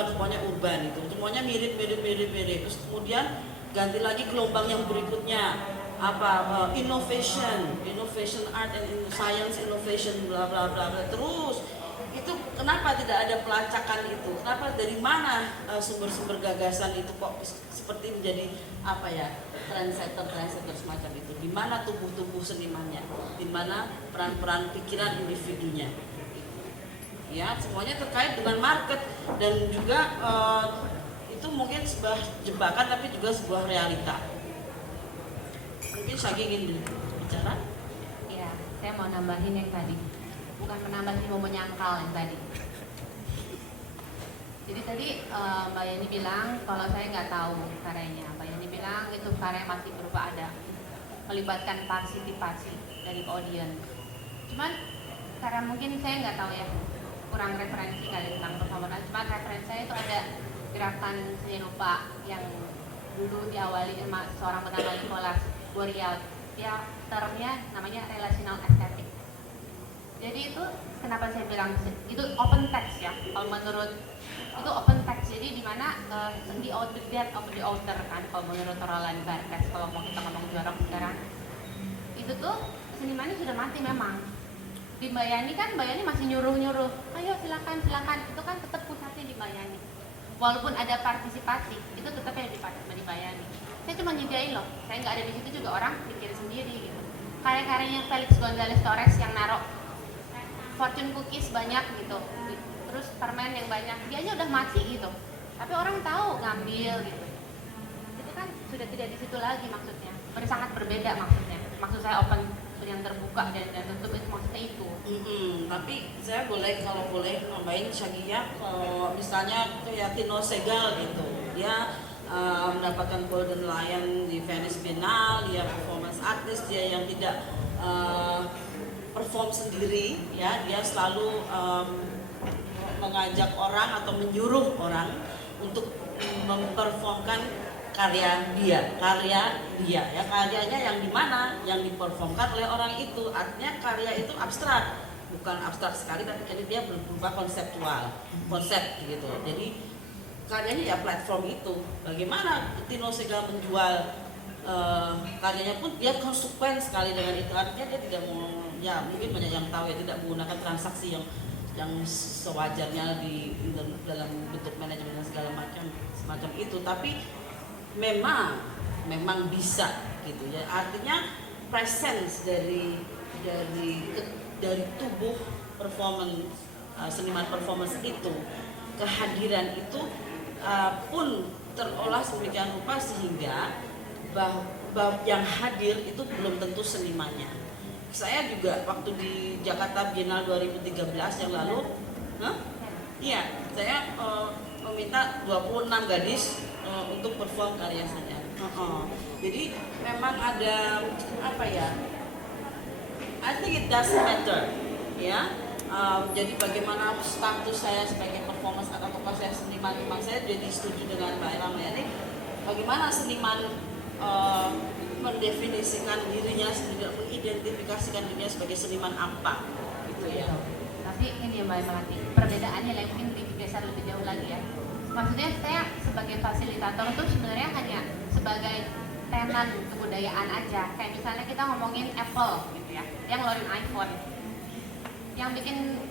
semuanya urban itu, semuanya mirip. Terus kemudian ganti lagi gelombang yang berikutnya innovation art and science innovation bla bla bla. Terus itu kenapa tidak ada pelacakan itu? Kenapa, dari mana sumber-sumber gagasan itu kok seperti menjadi trendsetter semacam itu? Di mana tubuh-tubuh senimannya? Di mana peran-peran pikiran individunya? Ya, semuanya terkait dengan market dan juga itu mungkin sebuah jebakan tapi juga sebuah realita. Mungkin Syagi ingin bicara? Iya, saya mau nambahin yang tadi. Bukan menambah sih, mau menyangkal yang tadi. Jadi tadi Mbak Yani bilang kalau saya nggak tahu karyanya. Mbak Yani bilang itu karya masih berupa ada melibatkan partisipasi dari audience. Cuman karena mungkin saya nggak tahu ya, kurang referensi kali tentang performance. Cuman referensi saya itu ada gerakan seni rupa yang dulu diawali sama seorang bernama Nicolas Boreal. Dia termnya namanya relational aesthetic. Jadi itu kenapa saya bilang itu open text ya. Kalau menurut itu open text. Jadi di mana the death of the author kan, kalau menurut Roland Barthes, kalau mau kita ngomong jorok sekarang, itu tuh senimannya sudah mati memang. Di Mbak Yani kan, Mbak Yani masih nyuruh, ayo silakan, itu kan tetap pusatnya di Mbak Yani. Walaupun ada partisipasi, itu tetap yang di Mbak Yani. Saya cuma nyediain loh, saya nggak ada di situ juga orang pikir sendiri gitu. karya-karyanya Felix Gonzalez Torres yang naruh fortune cookies banyak gitu, terus permen yang banyak, dia aja udah mati gitu, tapi orang tahu ngambil gitu. Itu kan sudah tidak di situ lagi maksudnya, sangat berbeda maksudnya. Maksud saya open yang terbuka dan tutup itu maksudnya itu. Tapi saya kalau boleh nambahin Shagiyah, misalnya kayak Tino Segal gitu, dia mendapatkan Golden Lion di Venice Biennale, dia performance artist, dia yang tidak perform sendiri, ya, dia selalu mengajak orang atau menyuruh orang untuk memperformkan karya dia, ya, karyanya yang di mana, yang diperformkan oleh orang itu. Artinya karya itu abstrak, bukan abstrak sekali, tapi dia berupa konsep gitu. Jadi karyanya ya platform itu. Bagaimana Tino Segal menjual karyanya pun dia konsekuen sekali dengan itu. Artinya dia tidak mau, ya mungkin banyak yang tahu ya, tidak menggunakan transaksi yang sewajarnya dalam bentuk manajemen dan segala macam semacam itu, tapi memang bisa gitu ya. Artinya presence dari tubuh seniman performance itu, kehadiran itu pun terolah sedemikian rupa sehingga yang hadir itu belum tentu senimannya. Saya juga waktu di Jakarta Biennale 2013 yang lalu, iya, saya meminta 26 gadis untuk perform karya saya. Jadi memang ada apa ya? I think it doesn't matter, ya. Jadi bagaimana status saya sebagai performance atau saya seniman, memang saya jadi setuju dengan Mbak Ira Mayani. Bagaimana seniman mendefinisikan dirinya sendiri, mengidentifikasikan dirinya sebagai seniman apa, gitu ya. Tapi ini Mbak Melati, perbedaannya mungkin digeser lebih jauh lagi ya. Maksudnya saya sebagai fasilitator tuh sebenarnya hanya sebagai tenan kebudayaan aja. Kayak misalnya kita ngomongin Apple gitu ya, yang ngeluarin iPhone. Yang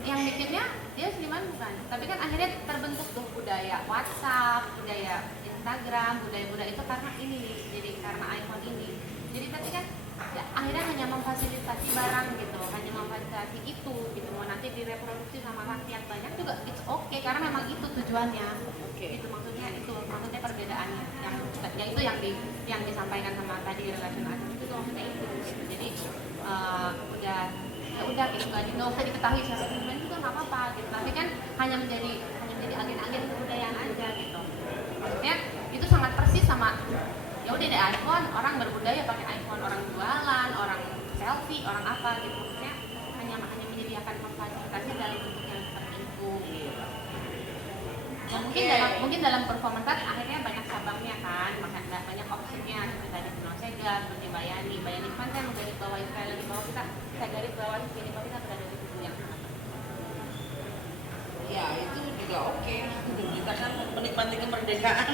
bikinnya dia seniman bukan, tapi kan akhirnya terbentuk tuh budaya WhatsApp, budaya Instagram, budaya itu karena ini, jadi karena iPhone ini. Jadi tapi kan ya, akhirnya hanya memfasilitasi barang gitu, hanya memfasilitasi itu gitu. Mau nanti direproduksi sama rakyat banyak juga it's okay, karena memang itu tujuannya. Itu maksudnya perbedaannya yang yang disampaikan sama tadi relation artist itu maksudnya itu. Jadi udah gitu, nggak usah diketahui siapa seniman juga nggak apa-apa gitu, tapi kan hanya menjadi agen-agen kebudayaan aja gitu. Maksudnya itu sangat persis sama ya udah deh, iPhone, orang berbudaya pakai iPhone, orang jualan, orang selfie, orang apa gitu. Maksudnya hanya menyediakan memfasilitasi dalam bentuk yang seperti itu. Ya, mungkin dalam performance art akhirnya banyak cabangnya kan, makanya banyak opsinya seperti tadi Tino Segal, seperti Bayani kan saya menggaris bawahi sekali lagi bahwa saya garis bawahi sini bahwa kita berada di kubu yang sangat Ya itu juga oke. Kita kan menikmati kemerdekaan,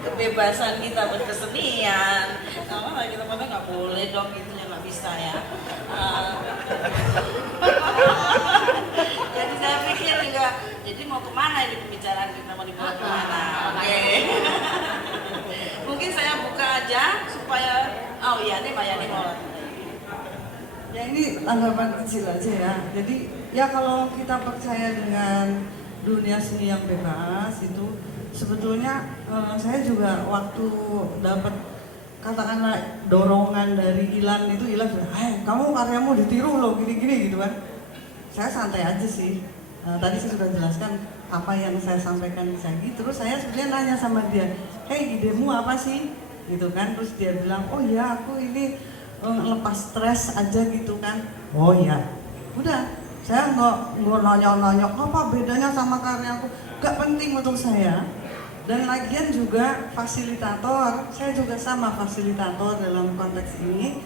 kebebasan kita berkesenian. Kalau kita pada nggak boleh dong, itu yang nggak bisa ya. Jadi saya pikir juga, jadi mau kemana ini pembicaraan kita, mau dibawa kemana? Oke. Mungkin saya buka aja supaya, oh iya ini Mbak Yani mau. Ya ini tanggapan kecil aja ya. Jadi ya kalau kita percaya dengan dunia seni yang bebas itu sebetulnya saya juga waktu dapat katakanlah dorongan dari Ilan itu, Ilan bilang, kamu karyamu ditiru loh gini-gini gitu kan. Saya santai aja sih. Tadi saya sudah jelaskan apa yang saya sampaikan Zagi. Terus saya sebenarnya nanya sama dia, idemu apa sih? Gitu kan. Terus dia bilang, oh ya aku ini lepas stres aja gitu kan. Oh ya, udah, saya nggak nanya-nanya apa bedanya sama karyaku, gak penting untuk saya. Dan lagian juga fasilitator, saya juga sama fasilitator dalam konteks ini.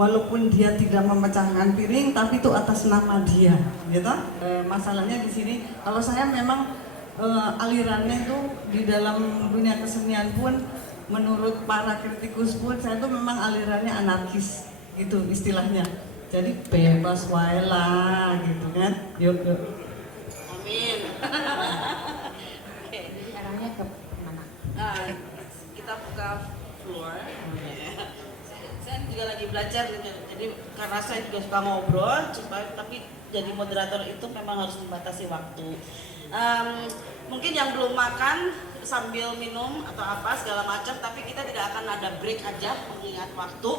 Walaupun dia tidak memecahkan piring, tapi itu atas nama dia, gitu. Masalahnya di sini, kalau saya memang alirannya itu di dalam dunia kesenian pun, menurut para kritikus pun saya tuh memang alirannya anarkis gitu istilahnya. Jadi bebas wae lah gitu kan. Yuk. Amin. Oke. Jadi arahnya ke mana? Kita buka floor. Saya juga lagi belajar gitu. Jadi karena saya juga suka ngobrol, tapi jadi moderator itu memang harus membatasi waktu. Mungkin yang belum makan sambil minum atau apa segala macam, tapi kita tidak akan ada break aja mengingat waktu.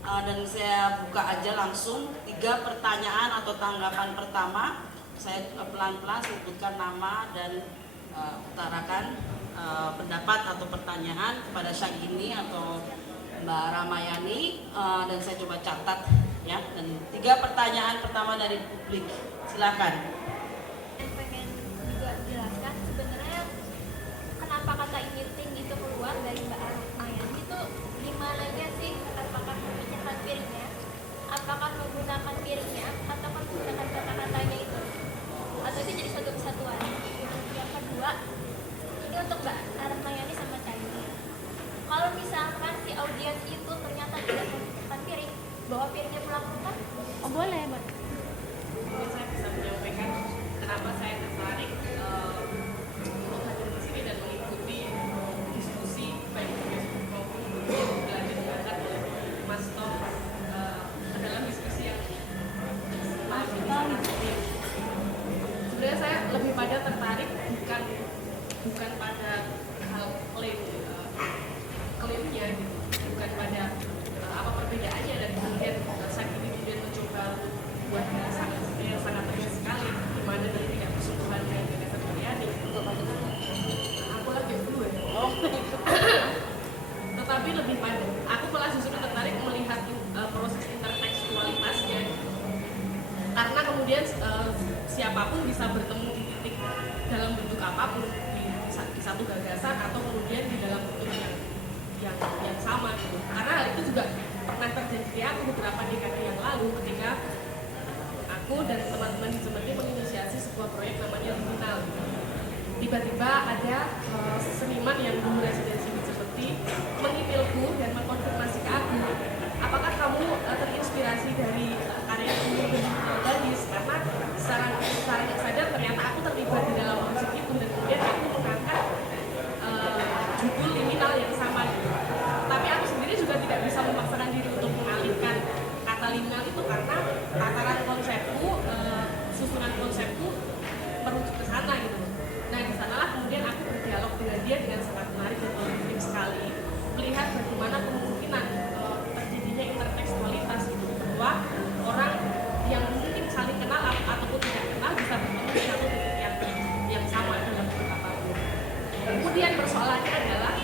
Dan saya buka aja langsung 3 pertanyaan atau tanggapan pertama. Saya pelan-pelan sebutkan nama dan utarakan pendapat atau pertanyaan kepada Syagini atau Mbak Ramayani, dan saya coba catat ya. Dan 3 pertanyaan pertama dari publik, silakan. Pengen juga jelaskan sebenarnya kenapa kata eating itu keluar dari Mbak Ramayani itu gimana sih, apakah memecahkan piringnya, apakah menggunakan piringnya, atau menggunakan kata-katanya itu, atau itu jadi satu kesatuan. Yang kedua, ini untuk Mbak Ramayani sama Chani. Kalau misalkan si audiens itu ternyata tidak memecahkan piring, bawa piringnya pulang ke rumah, oh boleh Mbak. Mungkin saya bisa menyampaikan kenapa saya tertarik untuk hadir di sini dan mengikuti diskusi baik di Facebook maupun yang telah dilakukan oleh Mas Tom dalam diskusi yang sebenarnya saya lebih pada tertarik bukan pada hal klaimnya gitu, bukan pada apa perbedaannya, dan kemudian saat ini kemudian mencoba buat yang sangat tegas sekali di mana dari tidak persungguhan yang Dr. Mulyani. Aku lagi dulu ya. Tetapi lebih pada aku malah justru tertarik melihat proses intertekstualitasnya, karena kemudian siapapun bisa bertemu di titik dalam bentuk apapun, di satu gagasan atau kemudian di dalam bentuk yang sama gitu. Karena hal itu juga pernah terjadi di aku beberapa dekade yang lalu ketika aku dan teman-teman di Jember menginisiasi sebuah proyek namanya Liminal. Tiba-tiba ada seniman yang dulu residensi di Jember mengemailku dan mengkonfirmasi ke aku, apakah kamu terinspirasi dari karya Danis, karena secara tidak sadar ternyata aku terlibat di dalam musik itu, dan kemudian aku mengangkat judul Liminal yang sama gitu. Tapi aku sendiri juga tidak bisa memaksakan diri untuk mengalihkan kata liminal itu karena tataran konsepku, susunan konsepku merujuk ke sana gitu. Nah di sanalah kemudian aku berdialog dengan dia dengan sangat menarik dan positif sekali, melihat bagaimana kemungkinan terjadinya intertekstualitas gitu, bahwa orang yang mungkin saling kenal ataupun tidak kenal bisa bertemu di satu titik yang sama dalam bentuk apapun. Kemudian persoalannya adalah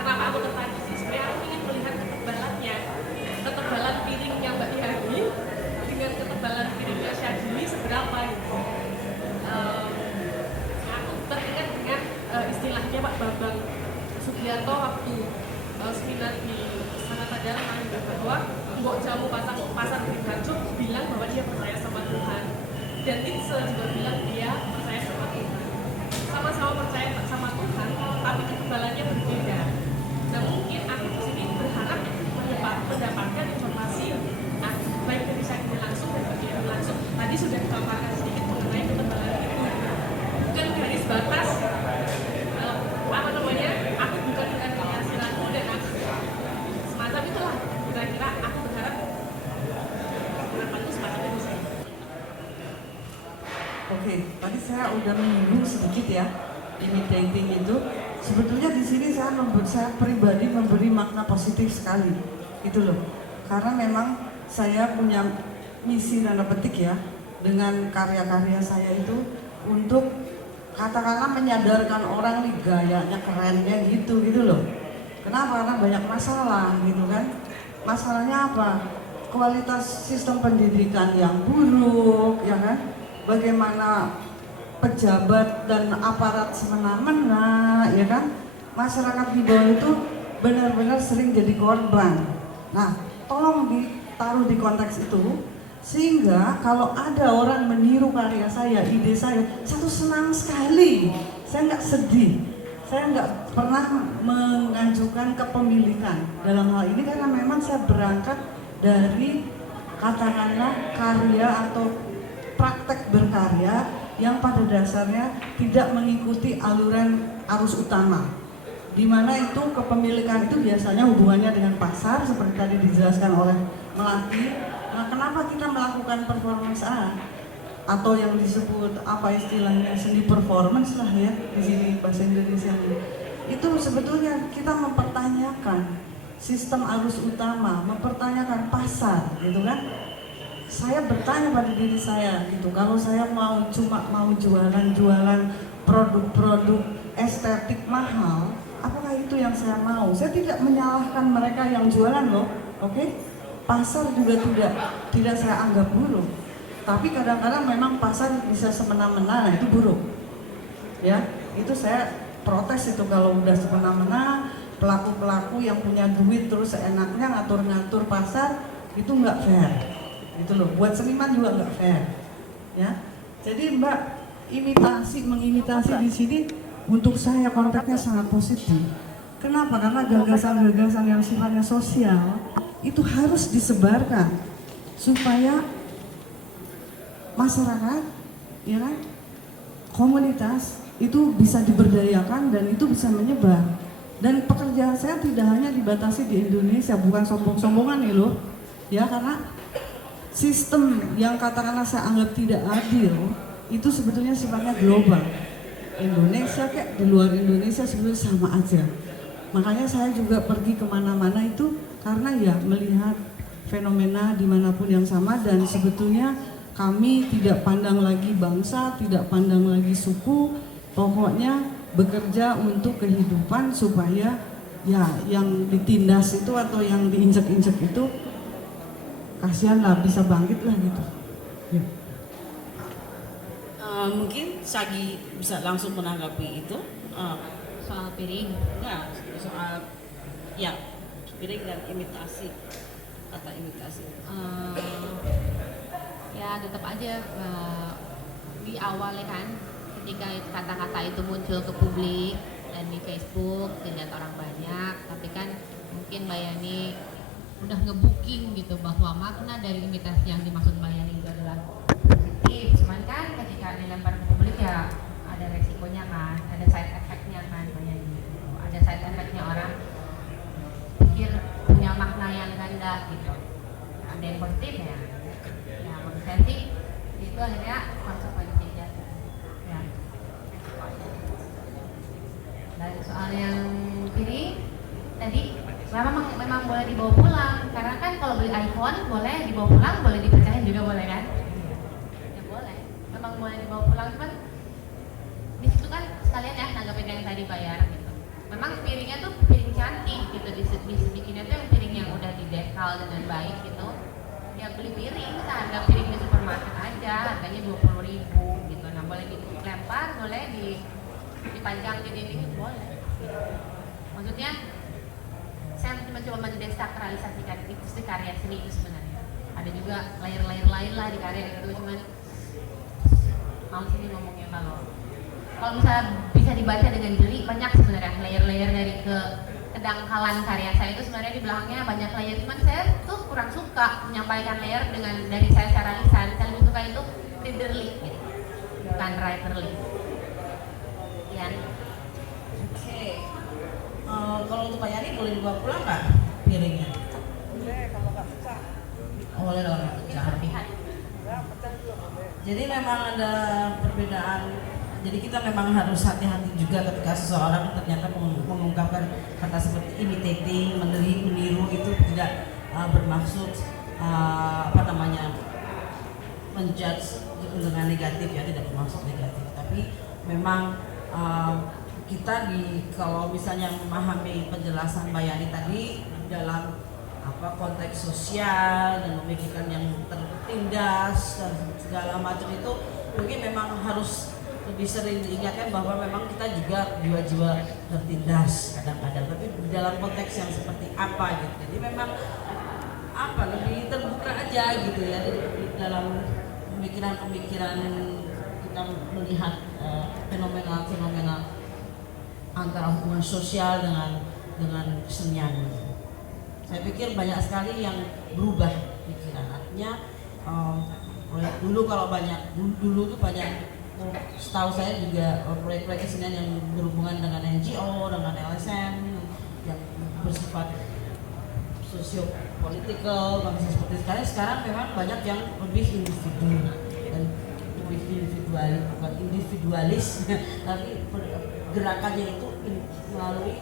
kenapa aku tertarik sih? Sebenarnya aku ingin melihat ketebalan piringnya Mbak Yani dengan ketebalan piringnya Syadili seberapa gitu. Aku teringat dengan istilahnya Pak Bambang Sugiarto waktu seminar di Sana Tadara bahwa mbok jamu pasar di Garjo bilang bahwa dia percaya sama Tuhan, dan Nietzsche juga bilang dia percaya sama Tuhan. Sama-sama percaya sama Tuhan, tapi ketebalannya berbeda. Nah mungkin aku di sini berharap mendapatkan informasi baik dari saya langsung dan dari langsung. Tadi sudah dipaparkan sedikit mengenai ketebalan itu, bukan garis batas aku bukan dengan keyakinanku dan aku semacam itulah. Kira-kira aku berharap kenapa itu semacam itu sih. Oke, tadi saya udah menyinggung sedikit ya, imitating itu. Sebetulnya di sini saya pribadi memberi makna positif sekali, gitu loh. Karena memang saya punya misi tanda petik ya, dengan karya-karya saya itu untuk katakanlah menyadarkan orang nih gayanya kerennya gitu loh. Kenapa? Karena banyak masalah gitu kan. Masalahnya apa? Kualitas sistem pendidikan yang buruk, ya kan? Bagaimana pejabat dan aparat semena-mena, ya kan? Masyarakat di bawah itu benar-benar sering jadi korban. Nah, tolong ditaruh di konteks itu, sehingga kalau ada orang meniru karya saya, ide saya tuh senang sekali. Saya nggak sedih, saya nggak pernah mengajukan kepemilikan dalam hal ini, karena memang saya berangkat dari katakanlah karya atau praktek berkarya yang pada dasarnya tidak mengikuti aluran arus utama. di mana itu kepemilikan itu biasanya hubungannya dengan pasar seperti tadi dijelaskan oleh Melati. Nah, kenapa kita melakukan performance art atau yang disebut apa istilahnya seni performance lah ya di sini bahasa Indonesia ini. Itu sebetulnya kita mempertanyakan sistem arus utama, mempertanyakan pasar, gitu kan? Saya bertanya pada diri saya, gitu. Kalau saya cuma mau jualan produk-produk estetik mahal, apakah itu yang saya mau? Saya tidak menyalahkan mereka yang jualan loh, oke? Pasar juga tidak saya anggap buruk. Tapi kadang-kadang memang pasar bisa semena-mena, nah itu buruk. Ya, itu saya protes itu kalau udah semena-mena, pelaku-pelaku yang punya duit terus seenaknya ngatur-ngatur pasar, itu nggak fair. Itu loh, buat seniman juga nggak fair. Ya, jadi Mbak mengimitasi di sini untuk saya konteksnya sangat positif. Kenapa? Karena gagasan-gagasan yang sifatnya sosial itu harus disebarkan supaya masyarakat, ya kan, komunitas itu bisa diberdayakan dan itu bisa menyebar. Dan pekerjaan saya tidak hanya dibatasi di Indonesia, bukan sombong-sombongan nih loh, ya, karena sistem yang katakanlah saya anggap tidak adil itu sebetulnya sifatnya global. Indonesia kayak di luar Indonesia sebetulnya sama aja. Makanya saya juga pergi kemana-mana itu karena ya melihat fenomena dimanapun yang sama, dan sebetulnya kami tidak pandang lagi bangsa, tidak pandang lagi suku, pokoknya bekerja untuk kehidupan supaya ya yang ditindas itu atau yang diinjek-injek itu kasihan lah, bisa bangkit lah gitu. Ya. Mungkin Sagi bisa langsung menanggapi itu Soal piring. ya, soal ya piring dan imitasi, kata imitasi. Ya tetap aja di awal ya kan, ketika kata-kata itu muncul ke publik dan di Facebook dilihat orang banyak, tapi kan mungkin Mbak Yani udah nge-booking gitu bahwa makna dari imitasi yang dimaksud Mbak Yani itu adalah positif, cuman kan ketika dilempar ke publik ya ada resikonya kan, ada side effect-nya kan Mbak Yani gitu. Ada side effect-nya, orang pikir punya makna yang ganda gitu, ada yang positif ya menurut saya sih itu akhirnya konsekuensinya ya. Dan soal yang kiri tadi memang boleh dibawa pulang, karena kan kalau beli iPhone boleh dibawa pulang, boleh dipecahin juga boleh kan? Ya boleh, memang boleh dibawa pulang, cuman di situ kan sekalian ya nanggapin yang tadi bayar gitu. Memang piringnya tuh piring cantik gitu, dibikinnya tuh yang piring yang udah didekal dengan baik gitu. Ya beli piring, harga piring di supermarket aja, harganya 20.000 gitu. Nah boleh dilempar, boleh dipajang di dinding, boleh. Maksudnya saya mencoba mendesakralisasikan itu si karya seni itu sebenarnya. Ada juga layer-layer lain lah di karya itu, cuman mau sini ngomongnya kalau misalnya bisa dibaca dengan jeli, banyak sebenarnya layer-layer dari kedangkalan karya saya itu sebenarnya di belakangnya banyak layer, cuman saya tuh kurang suka menyampaikan layer dari saya secara lisan. Saya lebih suka itu readerly gitu, bukan writerly ya. Oke. Kalau untuk Pak Yani boleh dibawa pulang nggak piringnya? Boleh kalau nggak pecah. Oh, boleh dong, nggak pecah. Jadi memang ada perbedaan. Jadi kita memang harus hati-hati juga ketika seseorang ternyata mengungkapkan kata seperti imitating, meniru itu tidak bermaksud menjudge dengan negatif ya, tidak bermaksud negatif. Tapi memang kita kalau misalnya memahami penjelasan Mbak Yani tadi dalam konteks sosial dan memikirkan yang tertindas dan segala macam itu, mungkin memang harus lebih sering diingatkan bahwa memang kita juga jiwa-jiwa tertindas kadang-kadang, tapi dalam konteks yang seperti apa gitu. Jadi memang lebih terbuka aja gitu ya dalam pemikiran-pemikiran kita melihat fenomena-fenomena antara hubungan sosial dengan kesenian. Saya pikir banyak sekali yang berubah pikiran. Artinya dulu tuh banyak setahu saya juga proyek-proyek kesenian yang berhubungan dengan NGO, dengan LSM yang bersifat sosio-politikal, seperti sekarang memang banyak yang lebih individu dan lebih bukan individualis, tapi gerakannya itu melalui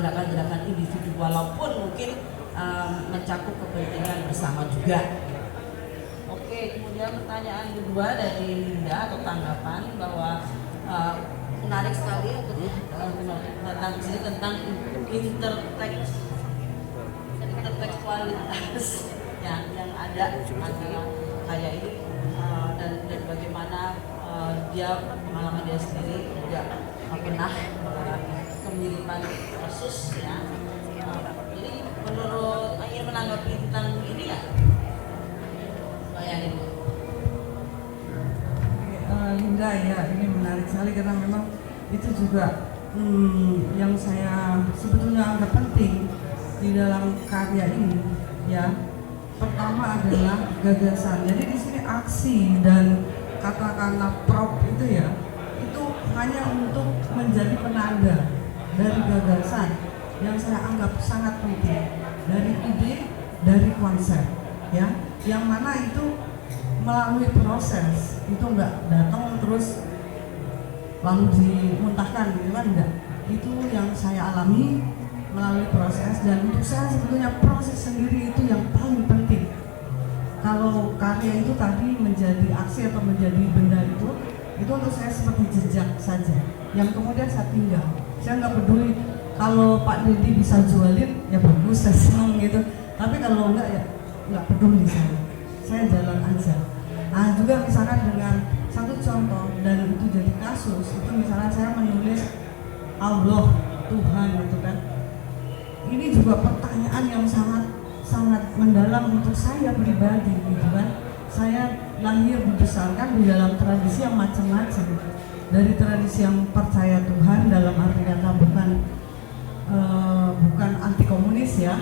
gerakan-gerakan individu, walaupun mungkin mencakup kepentingan bersama juga. Oke, kemudian pertanyaan kedua dari Linda atau tanggapan bahwa menarik sekali untuk tentang sini tentang intertekstualitas yang ada antara kayak ini dan bagaimana dia pengalaman dia sendiri juga pernah mengalami kemiripan kasus ya. Jadi menurut ingin menanggapi tentang ini nggak? Bayangin. Linda, ya ini menarik sekali karena memang itu juga yang saya sebetulnya anggap penting di dalam karya ini ya. Pertama adalah gagasan. Jadi di sini aksi dan katakanlah prop itu ya, itu hanya untuk menjadi penanda dari gagasan yang saya anggap sangat penting, dari ide, dari konsep ya, yang mana itu melalui proses, itu enggak datang terus lalu dimuntahkan gitu kan, enggak. Itu yang saya alami melalui proses, dan untuk saya sebetulnya proses sendiri itu yang paling penting. Kalau karya itu tadi menjadi aksi atau menjadi benda itu untuk saya seperti jejak saja yang kemudian saya tinggal. Saya nggak peduli kalau Pak Deddy bisa jualin ya bagus, saya senang gitu, tapi kalau enggak ya nggak peduli saya jalan aja. Nah juga misalkan dengan satu contoh dan itu jadi kasus, itu misalnya saya menulis Allah, Tuhan gitu kan, ini juga pertanyaan yang sangat mendalam untuk saya pribadi gitu kan. Saya lahir dibesarkan di dalam tradisi yang macam-macam, dari tradisi yang percaya Tuhan dalam arti kata bukan anti komunis ya.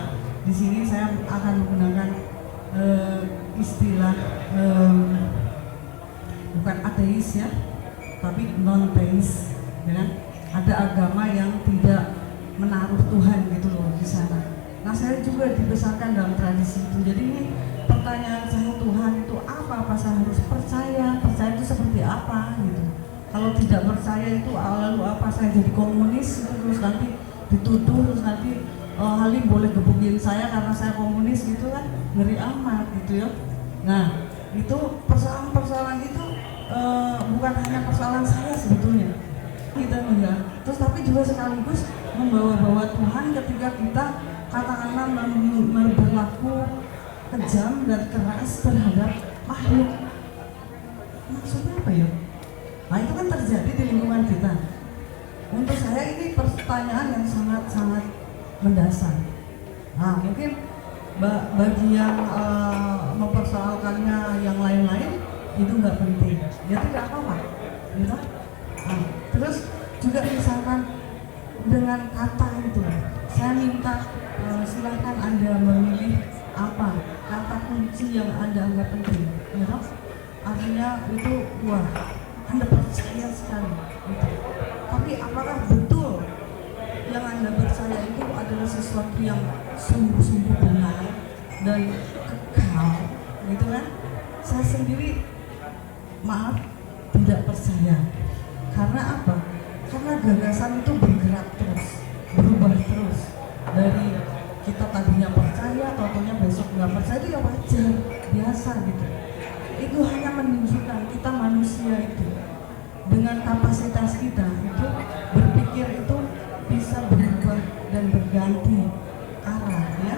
Di sini saya akan menggunakan istilah bukan ateis ya, tapi non teis ya kan? Ada agama yang tidak menaruh Tuhan gitu loh di sana. Nah saya juga dibesarkan dalam tradisi itu. Jadi ini pertanyaan saya, Tuhan itu apa saya harus percaya itu seperti apa gitu. Kalau tidak percaya itu lalu apa, saya jadi komunis itu, terus nanti dituduh, terus nanti Halim boleh gebukin saya karena saya komunis gitu kan, ngeri amat gitu ya. Nah itu persoalan itu bukan hanya persoalan saya sebetulnya kita ya, terus tapi juga sekaligus membawa Tuhan ketika kita katakanlah berlaku kejam dan keras terhadap makhluk. Maksudnya apa ya? Nah itu kan terjadi di lingkungan kita. Untuk saya ini pertanyaan yang sangat mendasar. Nah mungkin bagi yang mempersoalkannya yang lain-lain itu nggak penting, ya tidak apa-apa gitu. Nah, terus juga misalkan dengan kata itu, saya minta silahkan Anda memilih apa kata kunci yang Anda anggap penting, ya kan? Artinya itu wah Anda percaya sekali gitu. Tapi apakah betul yang Anda percaya itu adalah sesuatu yang sungguh-sungguh benar dan kekal gitu kan? Saya sendiri maaf tidak percaya. Karena apa? Karena gagasan itu bergerak terus, berubah terus. Dari kita tadinya percaya, contohnya besok nggak percaya, itu ya wajar, biasa gitu. Itu hanya menunjukkan kita manusia itu dengan kapasitas kita itu berpikir itu bisa berubah dan berganti arah ya.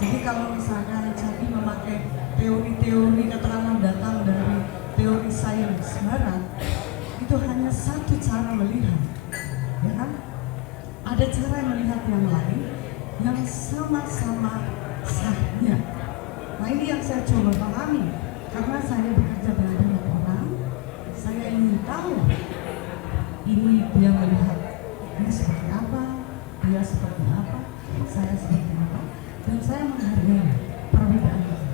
Jadi kalau misalkan Jadi memakai teori-teori katakanlah datang dari teori sains barat, itu hanya satu cara melihat, ya kan? Ada cara melihat yang lain yang sama-sama sahnya. Nah ini yang saya coba pahami, karena saya bekerja dengan banyak orang, saya ingin tahu ini dia melihat ini seperti apa, dia seperti apa, saya seperti apa, dan saya menghargai perbedaan itu.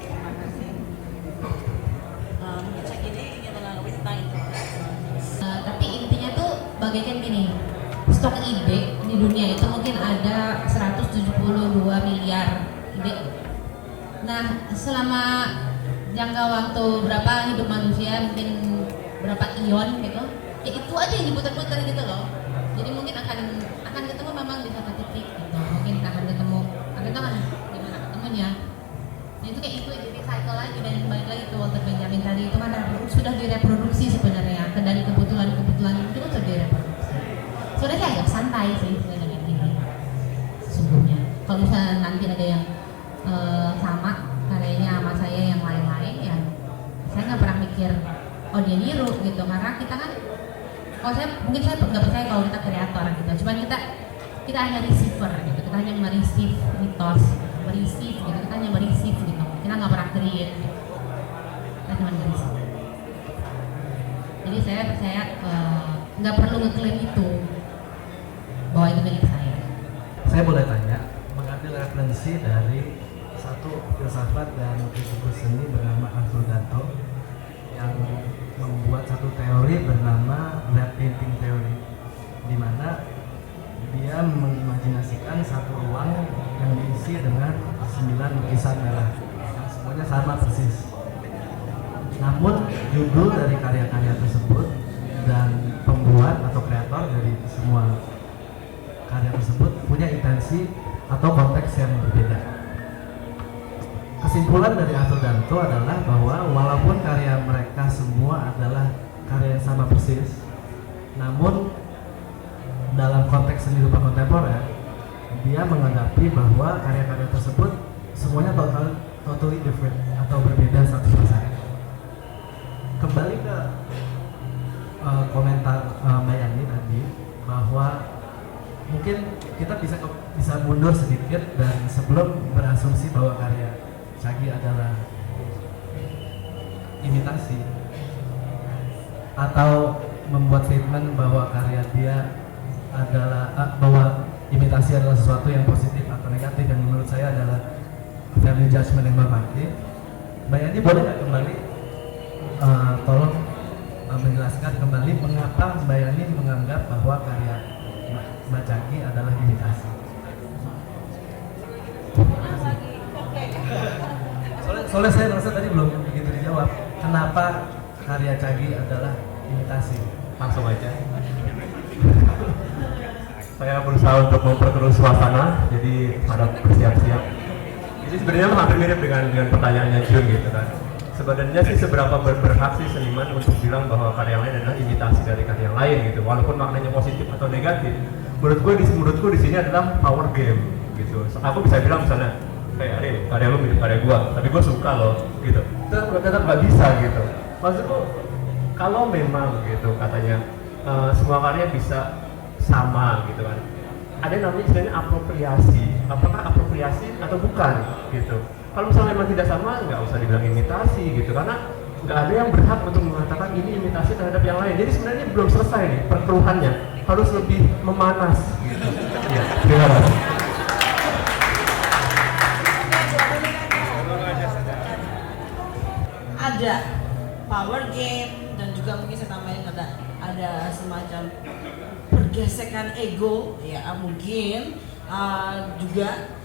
Terima kasih. Saya ingin menanggapi tentang stok ide di dunia itu mungkin ada 172 miliar ide. Nah, selama jangka waktu berapa hidup manusia, mungkin berapa ion gitu, ya itu aja yang diputar-putar gitu loh. Jadi mungkin akan ketemu memang di satu titik gitu. Mungkin akan ketemu gimana ketemunya. Nah itu kayak itu jadi cycle lagi dan balik lagi ke Walter Benjamin tadi itu kan sudah direproduksi sebenarnya dari kebetulan itu kan sudah direproduksi. Sebenarnya saya agak santai sih sebenarnya ini sesungguhnya. Kalau misalnya nanti ada yang sama karyanya sama saya yang lain-lain ya saya nggak pernah mikir oh dia niru gitu karena kita kan saya nggak percaya kalau kita kreator gitu, cuman kita hanya receiver gitu, kita hanya mereceive mitos, mereceive gitu, kita hanya mereceive gitu, kita nggak pernah create gitu. Kita cuma mereceive. Jadi saya percaya nggak perlu ngeklaim itu bahwa itu milik saya. Saya boleh tanya, mengambil referensi dari satu filsafat dan kritikus seni bernama Arthur Danto yang membuat satu teori bernama red painting theory, di mana dia mengimajinasikan satu ruang yang diisi dengan 9 lukisan merah yang semuanya sama persis. Namun judul dari karya-karya tersebut dan pembuat atau kreator dari semua karya tersebut punya intensi atau konteks yang berbeda. Kesimpulan dari Arthur Danto adalah bahwa walaupun karya mereka semua adalah karya yang sama persis, namun dalam konteks seni rupa kontemporer, dia menghadapi bahwa karya-karya tersebut semuanya totally different atau berbeda satu sama. Kembali ke komentar Mbak Yani tadi bahwa mungkin kita bisa mundur sedikit dan sebelum berasumsi bahwa karya Chagi adalah imitasi atau membuat statement bahwa karya dia adalah bahwa imitasi adalah sesuatu yang positif atau negatif yang menurut saya adalah value judgment yang normatif. Mbak Yani boleh nggak kembali tolong menjelaskan kembali mengapa Mbak Yani menganggap bahwa karya Mbak Chagi adalah imitasi? Soalnya saya merasa tadi belum begitu dijawab. Kenapa karya Chagi adalah imitasi? Langsung aja. Saya berusaha untuk memperkeruh suasana, jadi pada bersiap-siap. Jadi sebenarnya hampir mirip dengan pertanyaannya Jun gitu kan. Sebenarnya sih seberapa berhak sih seniman untuk bilang bahwa karya lain adalah imitasi dari karya lain gitu, walaupun maknanya positif atau negatif. Menurutku di sini adalah power game gitu. Aku bisa bilang misalnya kayak karya lu mirip karya gua, tapi gua suka loh gitu. Tetap nggak bisa gitu. Maksudku kalau memang gitu katanya semua karya bisa sama gitu kan, ada yang namanya istilahnya apropriasi. Apakah apropriasi atau bukan gitu? Kalau misalnya memang tidak sama, nggak usah dibilang imitasi gitu, karena nggak ada yang berhak untuk mengatakan ini imitasi terhadap yang lain. Jadi sebenarnya belum selesai nih perkeruhannya, harus lebih memanas gitu. Ya, terima kasih. Ada power game dan juga mungkin saya tambahin ada semacam pergesekan ego ya mungkin juga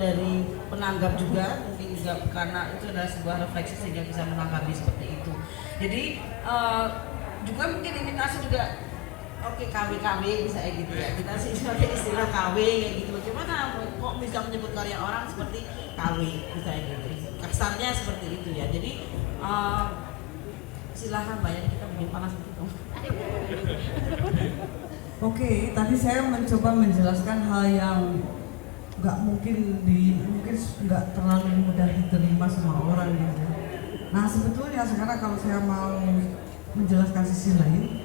dari penanggap juga mungkin juga karena itu adalah sebuah refleksi sehingga bisa menanggapi seperti itu. Jadi juga mungkin imitasi juga oke KW bisa kayak gitu ya, kita sih pakai istilah KW kayak gitu. Bagaimana kok bisa menyebut karya orang seperti KW misalnya gitu, kasarnya seperti itu ya. Jadi silahkan bayar, kita bikin panas gitu. Oke, tadi saya mencoba menjelaskan hal yang mungkin nggak terlalu mudah diterima sama orang gitu. Nah sebetulnya sekarang kalau saya mau menjelaskan sisi lain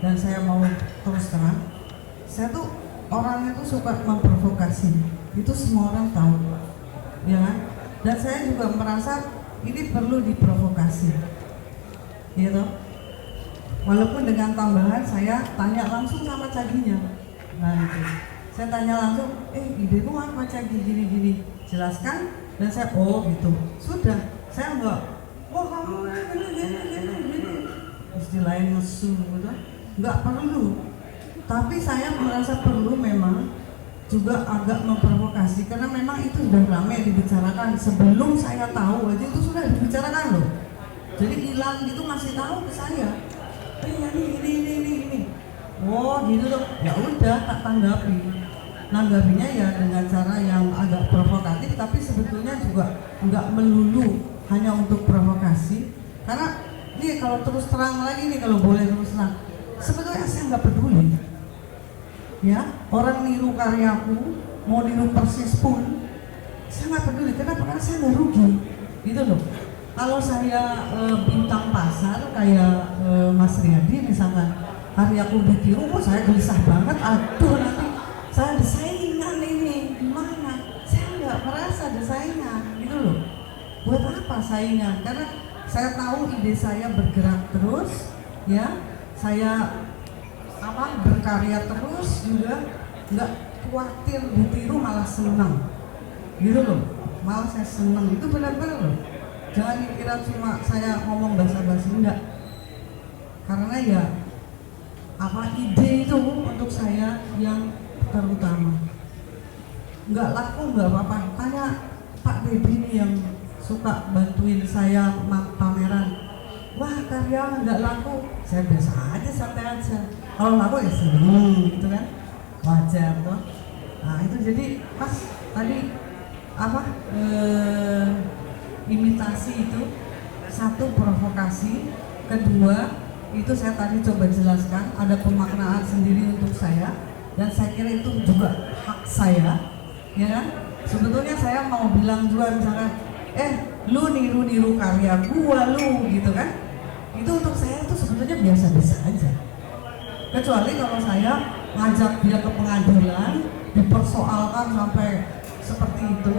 dan saya mau terus terang, saya tuh orangnya tuh suka memprovokasi. Itu semua orang tahu, ya kan? Dan saya juga merasa ini perlu diprovokasi, gitu. Walaupun dengan tambahan saya tanya langsung sama Chaginya. Nah itu, saya tanya langsung, idemu apa Chagi gini-gini, jelaskan, dan saya gitu. Sudah, saya enggak, kamu gini, istilahin musuh, gitu. Enggak perlu. Tapi saya merasa perlu memang juga agak memprovokasi karena memang itu sudah ramai dibicarakan sebelum saya tahu aja itu sudah dibicarakan loh. Jadi hilang itu masih tahu ke saya. Ini. Oh gitu dong. Ya udah tak tanggapi. Nanggapinya ya dengan cara yang agak provokatif tapi sebetulnya juga nggak melulu hanya untuk provokasi. Karena ini kalau terus terang lagi nih, kalau boleh terus terang, sebetulnya saya nggak peduli. Ya, orang niru karyaku, mau niru persis pun, saya nggak peduli. Kenapa? Karena saya nggak rugi, gitu loh. Kalau saya bintang pasar kayak Mas Riyadi misalkan, karyaku ditiru, oh saya gelisah banget. Aduh nanti saya ada saingan ini, gimana? Saya nggak merasa ada saingan, gitu loh. Buat apa saingan? Karena saya tahu ide saya bergerak terus, ya. Saya berkarya terus juga, nggak khawatir ditiru, malah senang, gitu loh. Malah saya senang, itu benar-benar loh. Jangan dikira cuma saya ngomong basa-basi, enggak. Karena ya ide itu untuk saya yang terutama. Nggak laku nggak apa-apa. Tanya Pak Dedi nih yang suka bantuin saya pameran. Wah karya nggak laku, saya biasa aja, santai aja. Kalau laku ya seneng gitu kan, wajar toh. Nah itu jadi pas tadi imitasi itu satu provokasi, kedua itu saya tadi coba jelaskan ada pemaknaan sendiri untuk saya dan saya kira itu juga hak saya, ya kan? Sebetulnya saya mau bilang juga misalkan, lu niru karya gua lu gitu kan? Itu untuk saya itu sebetulnya biasa-biasa aja. Kecuali kalau saya ngajak dia ke pengadilan, dipersoalkan sampai seperti itu,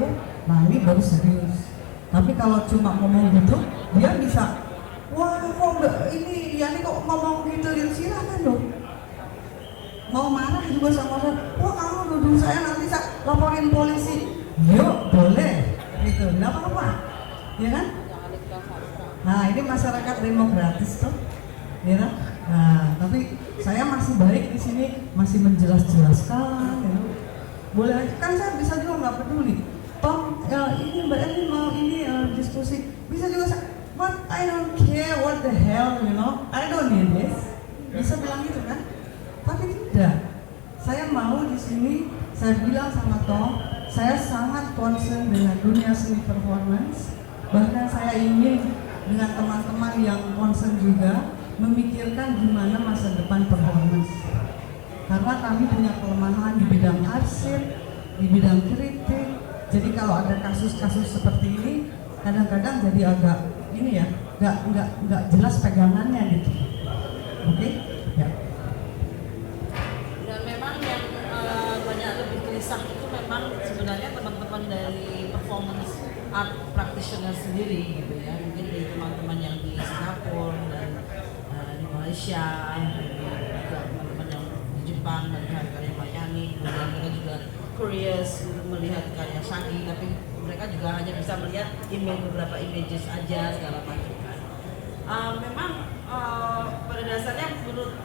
nah ini baru serius. Tapi kalau cuma ngomong gitu, dia bisa, wah kok ini Yani kok ngomong gitu, silakan dong. Mau marah juga sama saya, wah kamu nuduh saya nanti saya laporin polisi. Yuk boleh, gitu, nggak apa-apa, ya kan? Nah ini masyarakat demokratis tuh, ya kan? Nah tapi saya masih baik di sini, masih menjelaskan, ya. Boleh aja, kan saya bisa juga nggak peduli. Tom, ini Mbak Eli mau ini diskusi, bisa juga saya, but I don't care what the hell, you know, I don't need this. Bisa bilang gitu kan? Tapi tidak. Saya mau di sini, saya bilang sama Tom, saya sangat concern dengan dunia seni performance. Bahkan saya ingin dengan teman-teman yang concern juga memikirkan gimana masa depan performance. Karena kami punya kelemahan di bidang arsip, di bidang kritik. Jadi kalau ada kasus-kasus seperti ini, kadang-kadang jadi agak ini ya, nggak jelas pegangannya gitu. Oke? Ya. Dan memang yang banyak lebih gelisah itu memang sebenarnya teman-teman dari performance art practitioner sendiri gitu ya. Mungkin dari teman-teman yang di Singapura dan di Malaysia, juga teman-teman yang di Jepang melihat karya Mbak Yani, kemudian mereka juga curious untuk melihat karya Shaggy, tapi mereka juga hanya bisa melihat beberapa images aja segala macam. Memang pada dasarnya menurut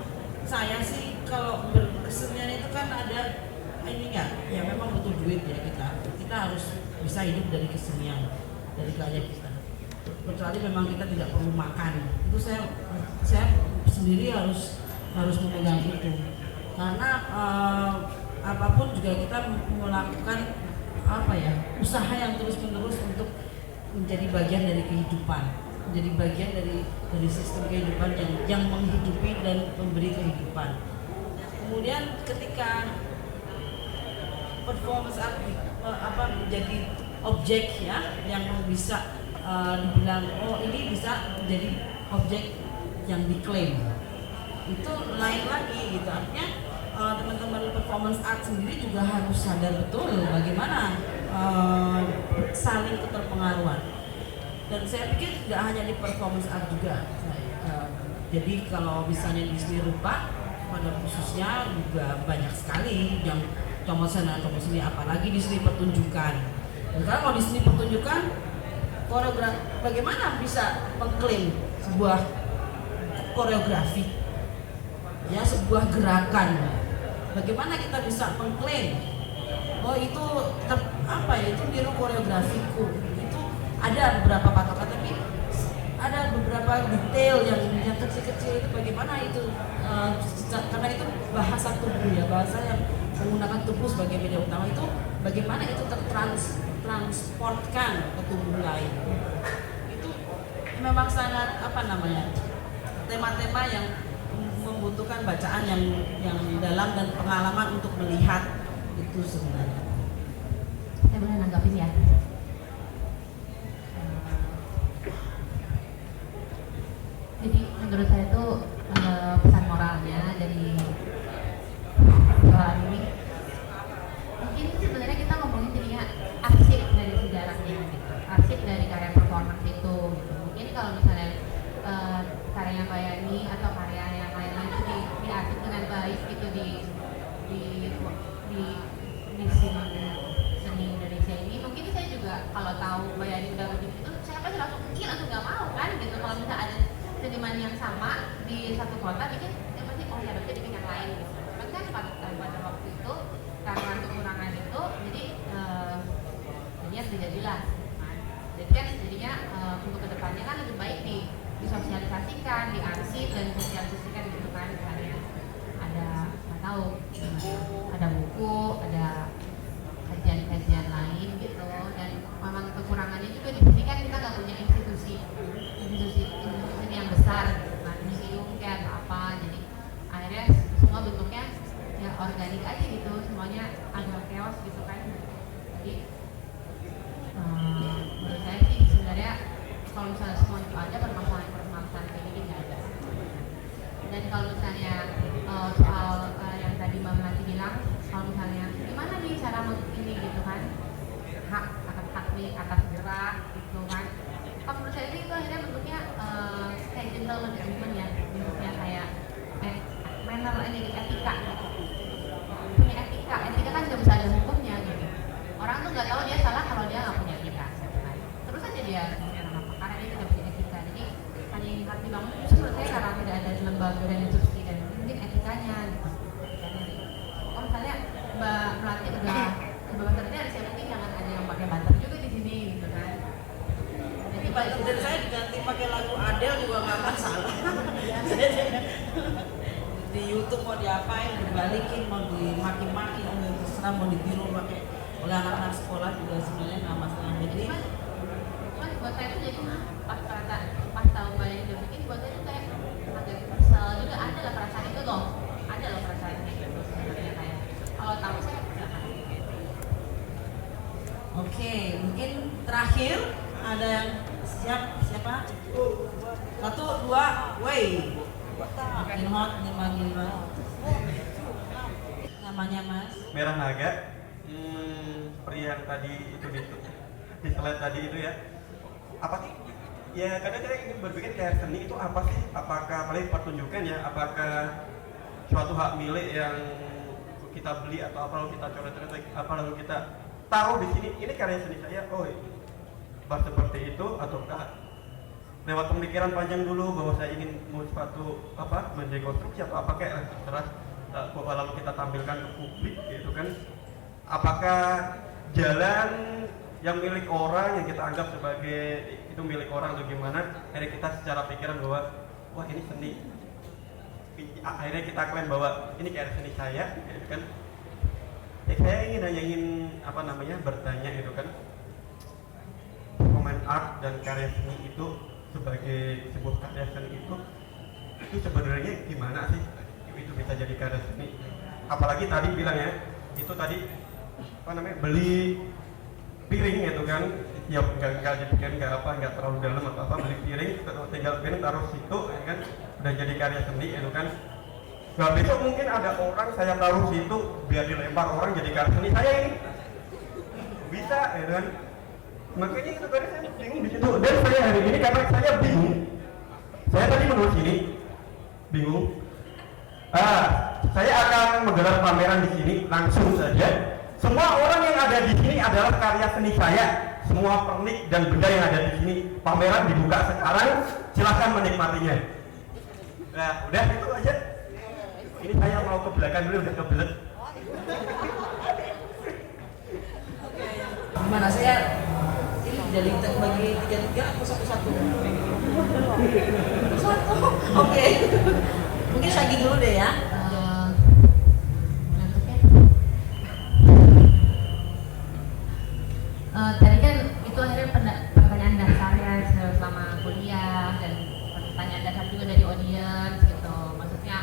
saya sih kalau berkesenian itu kan ada ini nggak, ya memang butuh duit ya kita harus bisa hidup dari kesenian, dari karya kita. Kecuali memang kita tidak perlu makan, itu saya sendiri harus memegang itu, karena apapun juga kita melakukan usaha yang terus-menerus untuk menjadi bagian dari kehidupan, menjadi bagian dari sistem kehidupan yang menghidupi dan memberi kehidupan. Kemudian ketika performance art menjadi objek ya yang bisa dibilang ini bisa menjadi objek yang diklaim, itu lain lagi gitu. Artinya teman-teman performance art sendiri juga harus sadar betul bagaimana saling keterpengaruhan. Dan saya pikir tidak hanya di performance art juga. Jadi kalau misalnya di seni rupa pada khususnya juga banyak sekali yang comot sana sini, apalagi di seni pertunjukan. Karena kalau di seni pertunjukan koreografi, bagaimana bisa mengklaim sebuah koreografi, ya sebuah gerakan, bagaimana kita bisa mengklaim oh itu itu niru koreografiku, itu ada beberapa patokan, tapi ada beberapa detail yang kecil-kecil itu bagaimana itu karena itu bahasa tubuh ya, bahasa yang menggunakan tubuh sebagai media utama, itu bagaimana itu transportkan ke tubuh lain. Itu memang sangat tema-tema yang membutuhkan bacaan yang dalam dan pengalaman untuk melihat itu sebenarnya. Saya boleh nanggapin ya. Jadi menurut saya itu pesan moralnya dari soal ini mungkin sebenarnya kita ngomongin jadinya arsip dari sejarahnya gitu, arsip dari karya performance itu gitu. Mungkin kalau misalnya karya Mbak Yani atau karya yang lain-lain itu diarsip dengan baik gitu di seni Indonesia ini, mungkin saya juga kalau tahu Mbak Yani udah begitu, saya pasti langsung nggak mau kan gitu. Kalau misalnya ada seniman yang sama di satu kota bikin, saya pasti ya berarti bikin yang lain gitu. Tapi kan pada waktu itu karena kekurangan itu, jadi jadinya terjadilah. Jadi kan jadinya untuk kedepannya kan lebih baik disosialisasikan, diarsip dan disosialisasikan gitu kan. Ada nggak tahu, ada buku, ada kajian-kajian lain gitu. Dan memang kekurangannya juga di sini kan kita nggak punya institusi yang besar, museum kayak apa, jadi akhirnya semua bentuknya ya organik aja gitu, semuanya agak chaos gitu kan. Jadi menurut saya sih sebenarnya kalau misalnya semua itu ada, permasalahan kayak gini nggak ada. Dan kalau misalnya soal yang tadi Mbak Melati bilang, kalau misalnya gimana nih cara ini gitu kan, hak nih atas gerak gitu kan. Kalau menurut saya itu akhirnya bentuknya kayak gentleman agreement ya, bentuknya kayak manner ini, etika gitu. Punya etika kan nggak bisa ada hukumnya gitu. Orang tuh nggak tahu dia salah kalau dia nggak punya etika gitu kan. Terus aja dia apa karena dia tidak punya etika. Jadi hanya yang harus dibangun itu menurut saya karena tidak ada lembaga dan institusi dan mungkin etikanya gitu. Kalau misalnya Mbak Melati udah bahwa ternyata saya mungkin jangan ada yang pakai banter juga di sini gitu kan. Jadi Dan saya diganti pakai lagu Adele juga nggak masalah. Di YouTube mau diapain, dibalikin, mau dimaki-maki, mau terserah, mau ditiru pakai oleh anak-anak sekolah juga sebenarnya nggak masalah. Jadi cuman buat saya itu jadi pas tahu Mbak yang udah bikin, buat saya itu kayak agak kesel juga. Ada lah perasaan itu loh, ada loh perasaan itu sebenarnya kayak kalau tahu saya perasaan. Oke, mungkin terakhir ada yang siapa? 1, 2, wey. Makin hot nih manggil Mas. Namanya Mas? Merah Naga. Seperti yang tadi itu di slide tadi itu ya. Apa sih? Ya kadang saya ingin berpikir kayak seni itu apa sih? Apakah paling pertunjukan ya? Apakah suatu hak milik yang kita beli atau apa lalu kita coret-coret, apa lalu kita taruh di sini? Ini karya seni saya. Oh, seperti itu ataukah lewat pemikiran panjang dulu bahwa saya ingin mau suatu mendekonstruksi atau apa kayak terus lalu kita tampilkan ke publik gitu kan. Apakah jalan yang milik orang yang kita anggap sebagai itu milik orang atau gimana, akhirnya kita secara pikiran bahwa wah ini seni, akhirnya kita klaim bahwa ini kayak seni saya gitu kan. Saya ingin bertanya gitu kan, performance art dan karya seni itu sebagai sebuah karya seni itu sebenarnya gimana sih itu bisa jadi karya seni? Apalagi tadi bilang ya, itu tadi beli piring gitu kan, ya nggak terlalu dalam atau apa, beli piring tinggal piring taruh situ ya kan, udah jadi karya seni gitu kan. Nah besok mungkin ada orang saya taruh situ biar dilempar orang jadi karya seni saya ini bisa ya kan. Makanya itu karena saya bingung di situ, dan saya hari ini karena saya bingung, saya tadi menulis ini bingung. Saya akan menggelar pameran di sini langsung saja. Semua orang yang ada di sini adalah karya seni saya. Semua pernik dan benda yang ada di sini, pameran dibuka sekarang, silahkan menikmatinya. Nah, udah itu aja. Ini saya mau ke belakang dulu, udah kebelet. Gimana saya ini dari bagi 3-3 atau 1-1? Satu. Oke. Mungkin Syagi dulu deh ya. Tadi kan itu akhirnya pertanyaan dasarnya selama kuliah dan pertanyaan dasar juga dari audience gitu. Maksudnya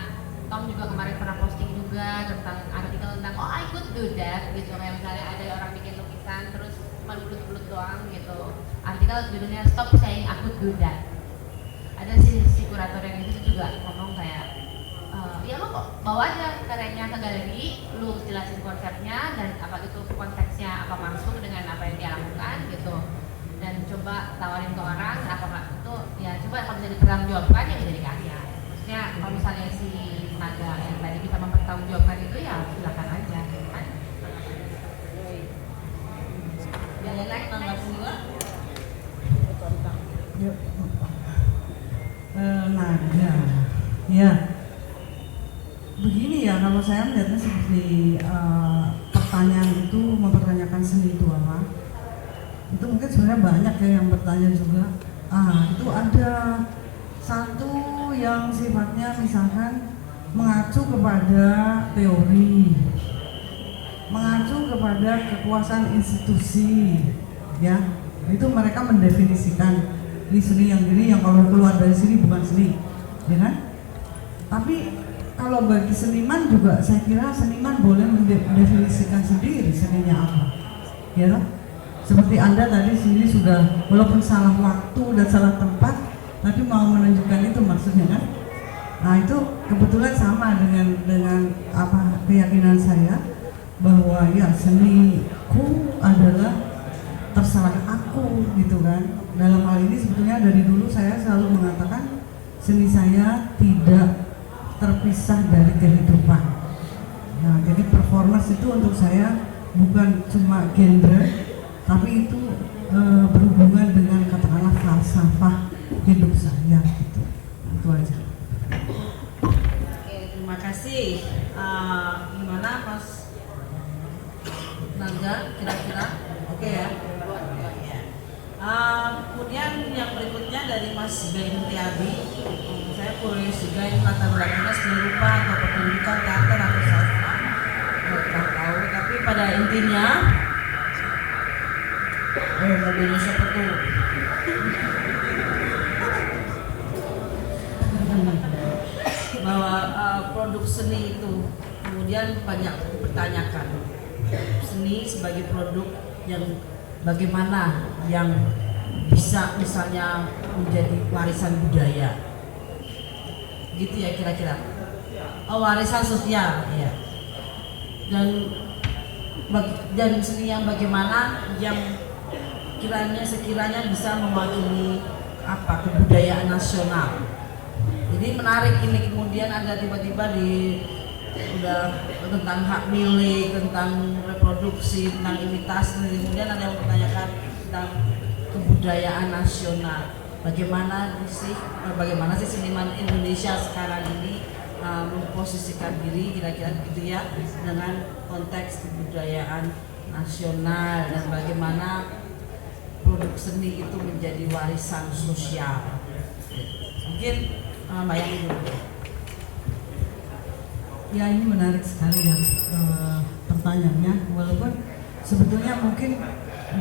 Tom juga kemarin pernah posting juga tentang artikel tentang oh I could do that gitu. Kayak misalnya ada orang bikin lukisan terus cuma belut-belut doang gitu. Artikel judulnya Stop Saying I Could Do That. Ada si kurator yang itu juga ngomong kayak ya lo kok bawa aja karyanya ke galeri, lu jelasin konsepnya dan apa itu konteksnya apa masuk dengan apa yang dia lakukan gitu, dan coba tawarin ke orang apa itu ya coba kalau bisa dipertanggungjawabkan ya menjadi karya. Maksudnya kalau misalnya si Naga yang tadi bisa mempertanggungjawabkan itu ya silakan aja kan. Yang lain tanggal 2 Naga, ya. Begini ya, kalau saya melihatnya seperti pertanyaan itu mempertanyakan seni itu apa. Itu mungkin sebenarnya banyak ya yang bertanya juga. Itu ada satu yang sifatnya misalkan mengacu kepada teori, mengacu kepada kekuasaan institusi, ya. Itu mereka mendefinisikan ini seni yang ini yang kalau keluar dari sini bukan seni, ya kan? Tapi kalau bagi seniman juga saya kira seniman boleh mendefinisikan sendiri seninya apa, ya kan? Seperti Anda tadi sini sudah walaupun salah waktu dan salah tempat, tapi mau menunjukkan itu maksudnya kan? Nah itu kebetulan sama dengan apa keyakinan saya bahwa ya seniku adalah terserah aku gitu kan. Dalam hal ini sebetulnya dari dulu saya selalu mengatakan seni saya tidak terpisah dari kehidupan. Nah, jadi performance itu untuk saya bukan cuma genre, tapi itu berhubungan dengan katakanlah falsafah hidup saya gitu. Itu aja. Oke, terima kasih. Gimana Mas Naga kira-kira? Oke ya. Kemudian yang berikutnya dari Mas Ben Tiabi. Saya boleh juga latar belakangnya seni rupa atau pertunjukan teater atau sastra, nggak tahu. Tapi pada intinya, mobilnya siapa tuh? Bahwa produk seni itu kemudian banyak dipertanyakan. Seni sebagai produk yang bagaimana yang bisa misalnya menjadi warisan budaya, gitu ya kira-kira. Warisan sosial, ya. Dan seni yang bagaimana yang sekiranya bisa mewakili apa kebudayaan nasional. Jadi menarik ini kemudian ada tiba-tiba udah tentang hak milik, tentang reproduksi, tentang imitasi, kemudian ada yang mempertanyakan tentang kebudayaan nasional. Bagaimana sih seniman Indonesia sekarang ini memposisikan diri kira-kira gitu ya dengan konteks kebudayaan nasional dan bagaimana produk seni itu menjadi warisan sosial. Mungkin Mbak Yani dulu. Ya ini menarik sekali ya pertanyaannya, walaupun sebetulnya mungkin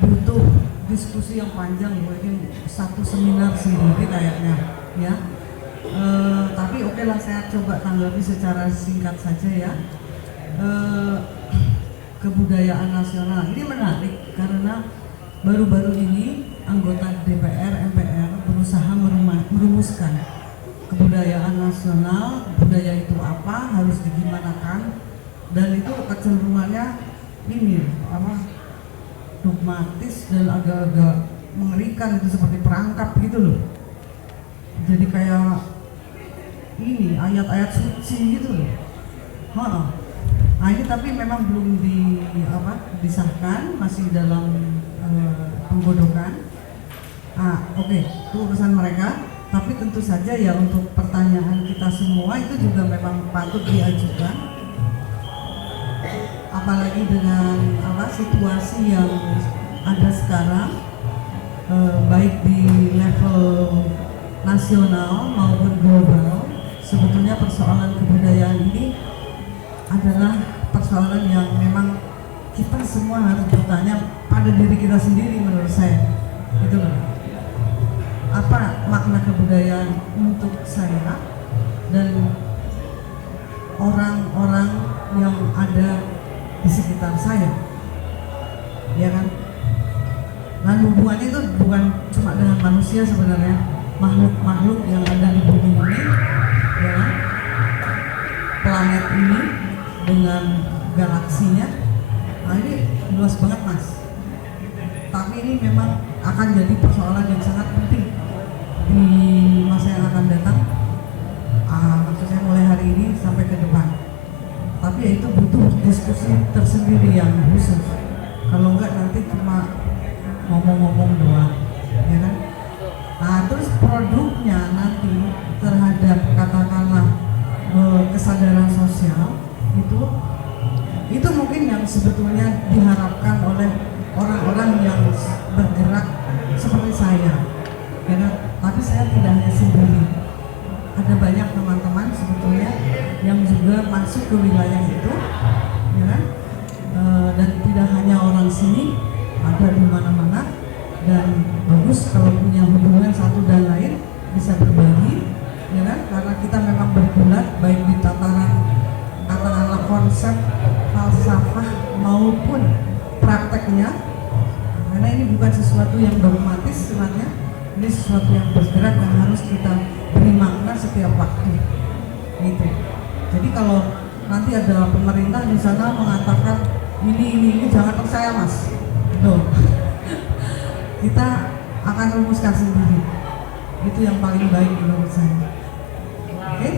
butuh diskusi yang panjang, mungkin satu seminar sendiri kayaknya ya. Tapi oke lah saya coba tanggapi secara singkat saja ya. Kebudayaan nasional ini menarik karena baru-baru ini anggota DPR, MPR berusaha merumuskan kebudayaan nasional, budaya itu apa, harus digimanakan, dan itu kecenderungannya ini dogmatis dan agak-agak mengerikan, itu seperti perangkap gitu loh. Jadi kayak ini ayat-ayat suci gitu loh. Nah ini tapi memang belum disahkan, masih dalam penggodokan. Oke, itu urusan mereka. Tapi tentu saja ya untuk pertanyaan kita semua itu juga memang patut diajukan. Apalagi dengan situasi yang ada sekarang, baik di level nasional maupun global, sebetulnya persoalan kebudayaan ini adalah persoalan yang memang kita semua harus bertanya pada diri kita sendiri menurut saya. Gitu loh. Apa makna kebudayaan untuk saya dan orang-orang yang ada di sekitar saya, ya kan? Dan hubungannya itu bukan cuma dengan manusia sebenarnya, makhluk-makhluk yang ada di bumi ini, ya kan? Planet ini dengan galaksinya, nah ini luas banget mas. Tapi ini memang akan jadi persoalan yang sangat penting di masa yang akan datang, maksudnya mulai hari ini sampai ke depan. Tapi ya itu butuh diskusi tersendiri yang khusus. Kalau enggak nanti cuma ngomong-ngomong doang, ya kan? Nah terus produknya nanti terhadap katakanlah kesadaran sosial itu mungkin yang sebetulnya diharapkan oleh orang-orang yang bergerak seperti saya, ya kan? Tapi saya tidak hanya sendiri, ada banyak teman-teman sebetulnya yang juga masuk ke wilayah itu, ya kan? Dan tidak hanya orang sini, ada di mana-mana, dan bagus kalau punya hubungan satu dan lain bisa berbagi, ya kan? Karena kita memang bergulat baik di tataran katakanlah konsep falsafah maupun prakteknya, karena ini bukan sesuatu yang dogmatis sebenarnya, ini sesuatu yang bergerak yang harus kita beri makna setiap waktu, gitu. Jadi kalau nanti ada pemerintah di sana mengatakan ini jangan percaya mas, loh. Kita akan rumuskan sendiri, itu yang paling baik menurut saya. Oke?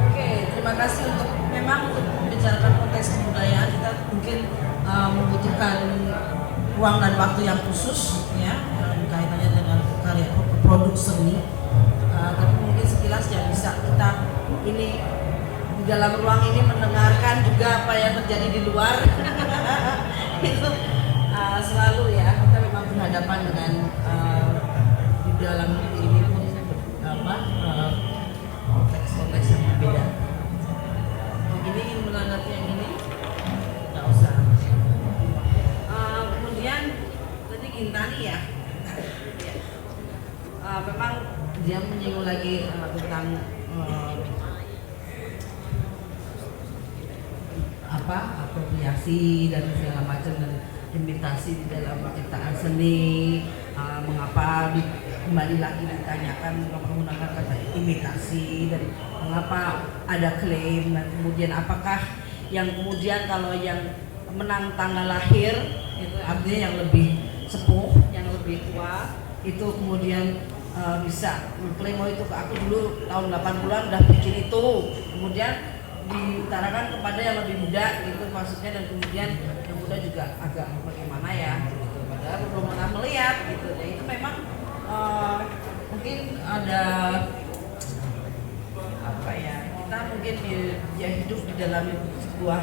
Oke, terima kasih memang untuk membicarakan konteks kebudayaan kita mungkin membutuhkan ruang dan waktu yang khusus, ya, kaitannya dengan karya produk seni. Tapi mungkin sekilas ya bisa kita ini di dalam ruang ini mendengarkan juga apa yang terjadi di luar. Itu selalu ya kita memang berhadapan dengan di dalam ini pun konteks yang berbeda. Ini ingin menanggapi yang ini nggak usah. Kemudian tadi Gintani ya, memang dia menyinggung lagi tentang apropriasi dan segala macam dan imitasi di dalam penciptaan seni. Mengapa kembali lagi ditanyakan menggunakan kata imitasi dan mengapa ada klaim, dan kemudian apakah yang kemudian kalau yang menang tanggal lahir itu artinya yang lebih sepuh, yang lebih tua itu kemudian bisa mengklaim oh itu aku dulu tahun 80-an udah bikin itu, kemudian diutarakan kepada yang lebih muda gitu maksudnya, dan kemudian yang muda juga agak bagaimana ya gitu, padahal belum pernah melihat gitu. Ya itu memang mungkin ada apa ya, kita mungkin ya hidup di dalam sebuah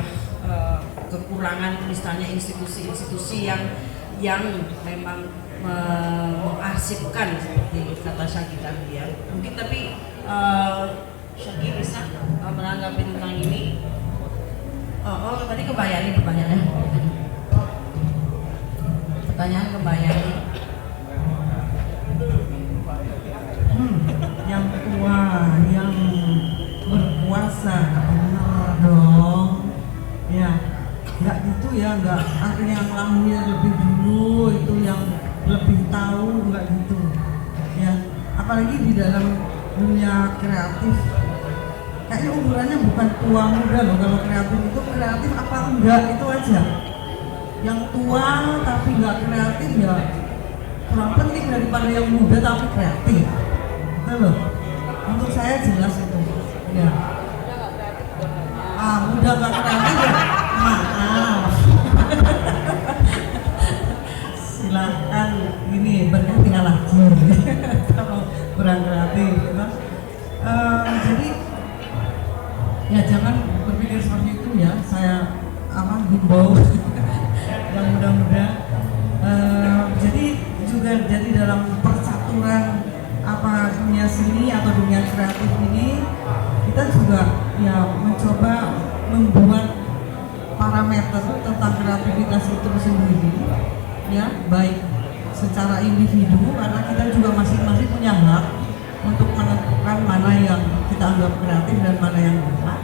kekurangan misalnya institusi-institusi yang memang mengarsipkan seperti kata Syagi tadi ya. Mungkin tapi Syagi bisa menanggapi tentang ini. Oh tadi ke Bayani pertanyaannya. Pertanyaan ke Bayani. Yang tua, yang berkuasa, benar dong. Ya, nggak gitu ya, nggak artinya yang lahir lebih dulu itu yang lebih tahu, nggak gitu. Ya, apalagi di dalam dunia kreatif, kayaknya ukurannya bukan tua muda loh. Kalau kreatif itu kreatif apa enggak itu aja. Yang tua tapi nggak kreatif ya kurang penting daripada yang muda tapi kreatif. Betul loh. Untuk saya jelas itu. Ya. Muda nggak kreatif ya. Maaf. Silahkan ini berganti lagi. kurang kreatif gitu. Jadi ya jangan berpikir seperti itu ya, saya himbau yang muda-muda. Jadi juga jadi dalam percaturan dunia seni atau dunia kreatif ini kita juga ya mencoba membuat parameter tentang kreativitas itu sendiri ya, baik secara individu karena kita juga masing-masing punya hak untuk menentukan mana yang kita anggap kreatif dan mana yang enggak,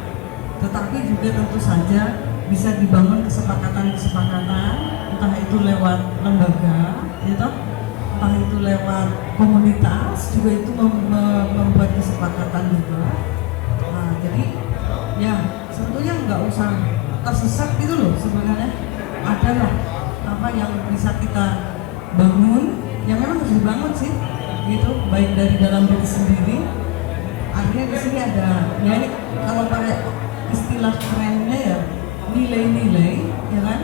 tetapi juga tentu saja bisa dibangun kesepakatan-kesepakatan, entah itu lewat lembaga gitu, entah itu lewat komunitas juga, itu membuat kesepakatan juga. Nah jadi ya sebetulnya nggak usah tersesat gitu loh, sebenarnya ada lah apa yang bisa kita bangun, yang memang harus dibangun sih gitu, baik dari dalam diri sendiri. Akhirnya di sini ada ya, ini kalau pakai istilah kerennya ya nilai-nilai ya kan,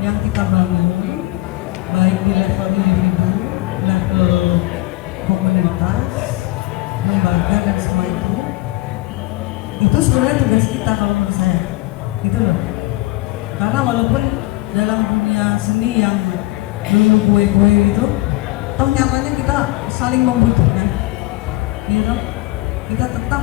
yang kita bangun baik di level individu, level komunitas, lembaga dan semua itu sebenarnya tugas kita kalau menurut saya gitu loh. Karena walaupun dalam dunia seni yang dulu gue itu, toh nyatanya kita saling membutuhkan gitu. Kita tetap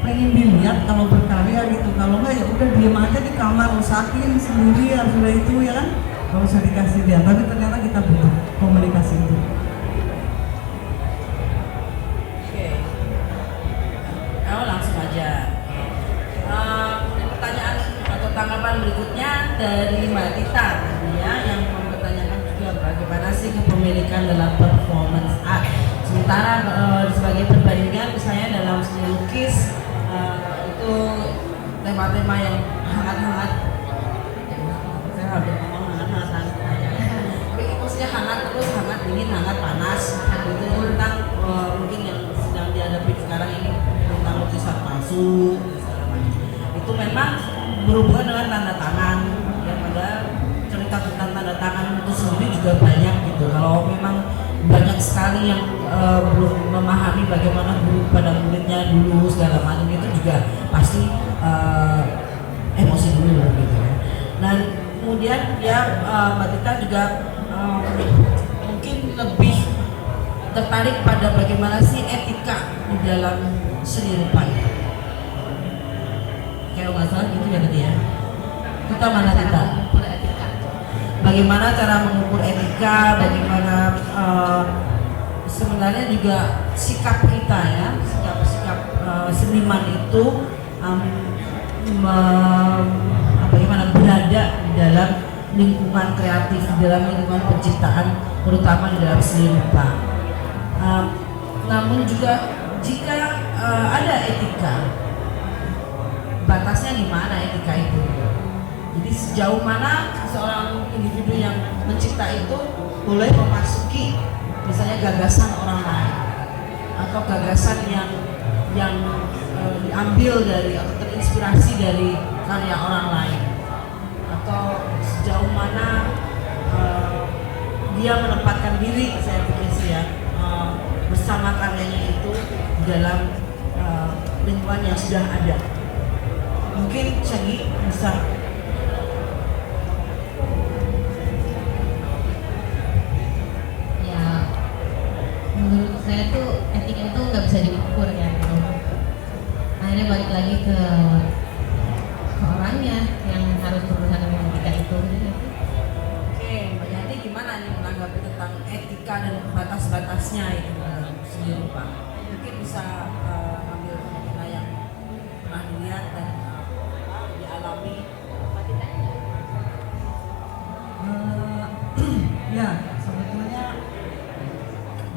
pengen dilihat kalau berkarya gitu, kalau enggak ya udah diem aja di kamar usahain sendiri ya sudah itu ya kan, nggak usah dikasih lihat. Tapi ternyata kita butuh komunikasi itu. Oke, langsung aja. Pertanyaan atau tanggapan berikutnya dari Mbak Tita ya, yang mempertanyakan juga bagaimana sih kepemilikan dalam performance art. Sementara sebagai perbandingan misalnya dalam seni lukis itu tema-tema yang hangat-hangat, saya hampir ngomong hangat-hangat, tapi maksudnya hangat terus, hangat dingin, hangat panas, itu tentang mungkin yang sedang dihadapi sekarang ini tentang lukisan palsu segala macam. Itu memang berhubungan dengan tanda tangan ya, pada cerita tentang tanda tangan itu sendiri juga banyak gitu. Kalau memang banyak sekali yang belum memahami bagaimana guru pada muridnya dulu segala macam, itu juga pasti emosi dulu gitu ya. Dan kemudian ya Mbak Tita juga mungkin lebih tertarik pada bagaimana sih etika di dalam seni rupa itu. Kayak nggak salah gitu ya tadi ya. Kita mana Tita? Bagaimana cara mengukur etika, bagaimana sebenarnya juga sikap kita ya, sikap seniman itu bagaimana berada di dalam lingkungan kreatif, di dalam lingkungan penciptaan, terutama di dalam seni rupa. Namun juga jika ada etika, batasnya di mana etika itu? Jadi sejauh mana seorang individu yang mencipta itu boleh memasuki misalnya gagasan orang lain atau gagasan yang diambil dari atau terinspirasi dari karya orang lain, atau sejauh mana dia menempatkan diri, saya pikir sih ya, bersama karyanya itu dalam lingkungan yang sudah ada. Mungkin Cagi bisa. Menurut saya tuh etika itu nggak bisa diukur ya. Akhirnya balik lagi ke orangnya yang harus berusaha dengan etika itu. Oke, Mbak Yanti gimana nih menanggapi tentang etika dan batas-batasnya itu dalam seni rupa? Mungkin bisa ambil fenomena yang pernah dilihat dan dialami. Ya, sebetulnya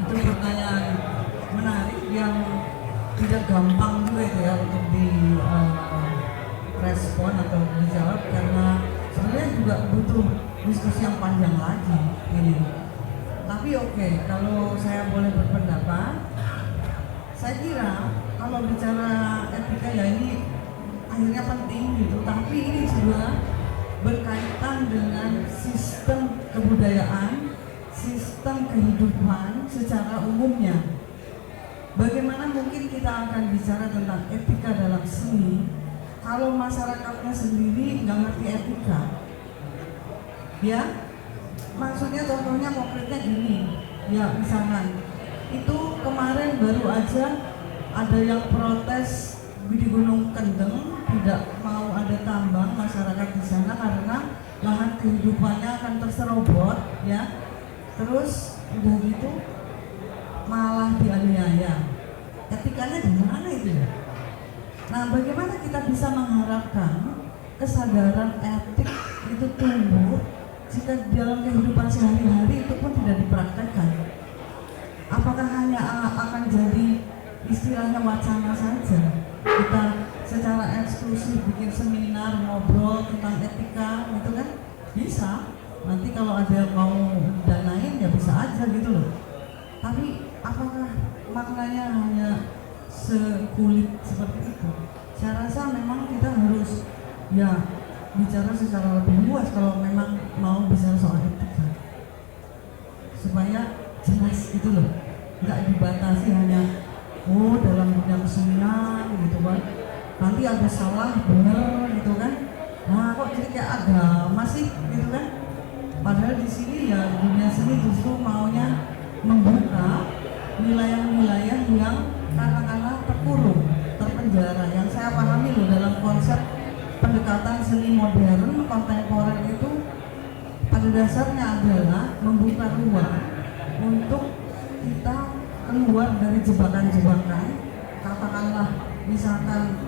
itu pertanyaan menarik yang tidak gampang juga itu ya untuk di respon atau dijawab, karena sebenarnya juga butuh diskusi yang panjang lagi ini. Tapi oke, kalau saya boleh berpendapat, saya kira kalau bicara etika ya ini akhirnya penting gitu, tapi ini juga berkaitan dengan sistem kebudayaan, sistem kehidupan secara umumnya. mungkin kita akan bicara tentang etika dalam seni kalau masyarakatnya sendiri nggak ngerti etika. Ya, maksudnya contohnya konkretnya gini, ya misalkan itu kemarin baru aja ada yang protes di Gunung Kendeng tidak mau ada tambang masyarakat di sana karena lahan kehidupannya akan terserobot, ya. Terus udah gitu malah dianiaya. Etikanya di mana itu ya? Nah, bagaimana kita bisa mengharapkan kesadaran etik itu tumbuh jika dalam kehidupan sehari-hari itu pun tidak dipraktekkan? Apakah hanya akan jadi istilahnya wacana saja? Kita secara eksklusif bikin seminar ngobrol tentang etika gitu kan? Bisa. Nanti kalau ada yang mau danain ya bisa aja gitu loh. Tapi apakah maknanya hanya sekulit seperti itu? Saya rasa memang kita harus ya bicara secara lebih luas kalau memang mau bicara soal etika, supaya jelas gitu loh, nggak dibatasi hanya dalam bidang kesenian gitu kan, nanti ada salah benar gitu kan. Nah kok jadi kayak agama sih gitu kan, padahal di sini ya dunia seni justru maunya membuka wilayah-wilayah yang katakanlah terkurung, terpenjara. Yang saya pahami loh dalam konsep pendekatan seni modern kontemporer itu pada dasarnya adalah membuka ruang untuk kita keluar dari jebakan-jebakan, katakanlah misalkan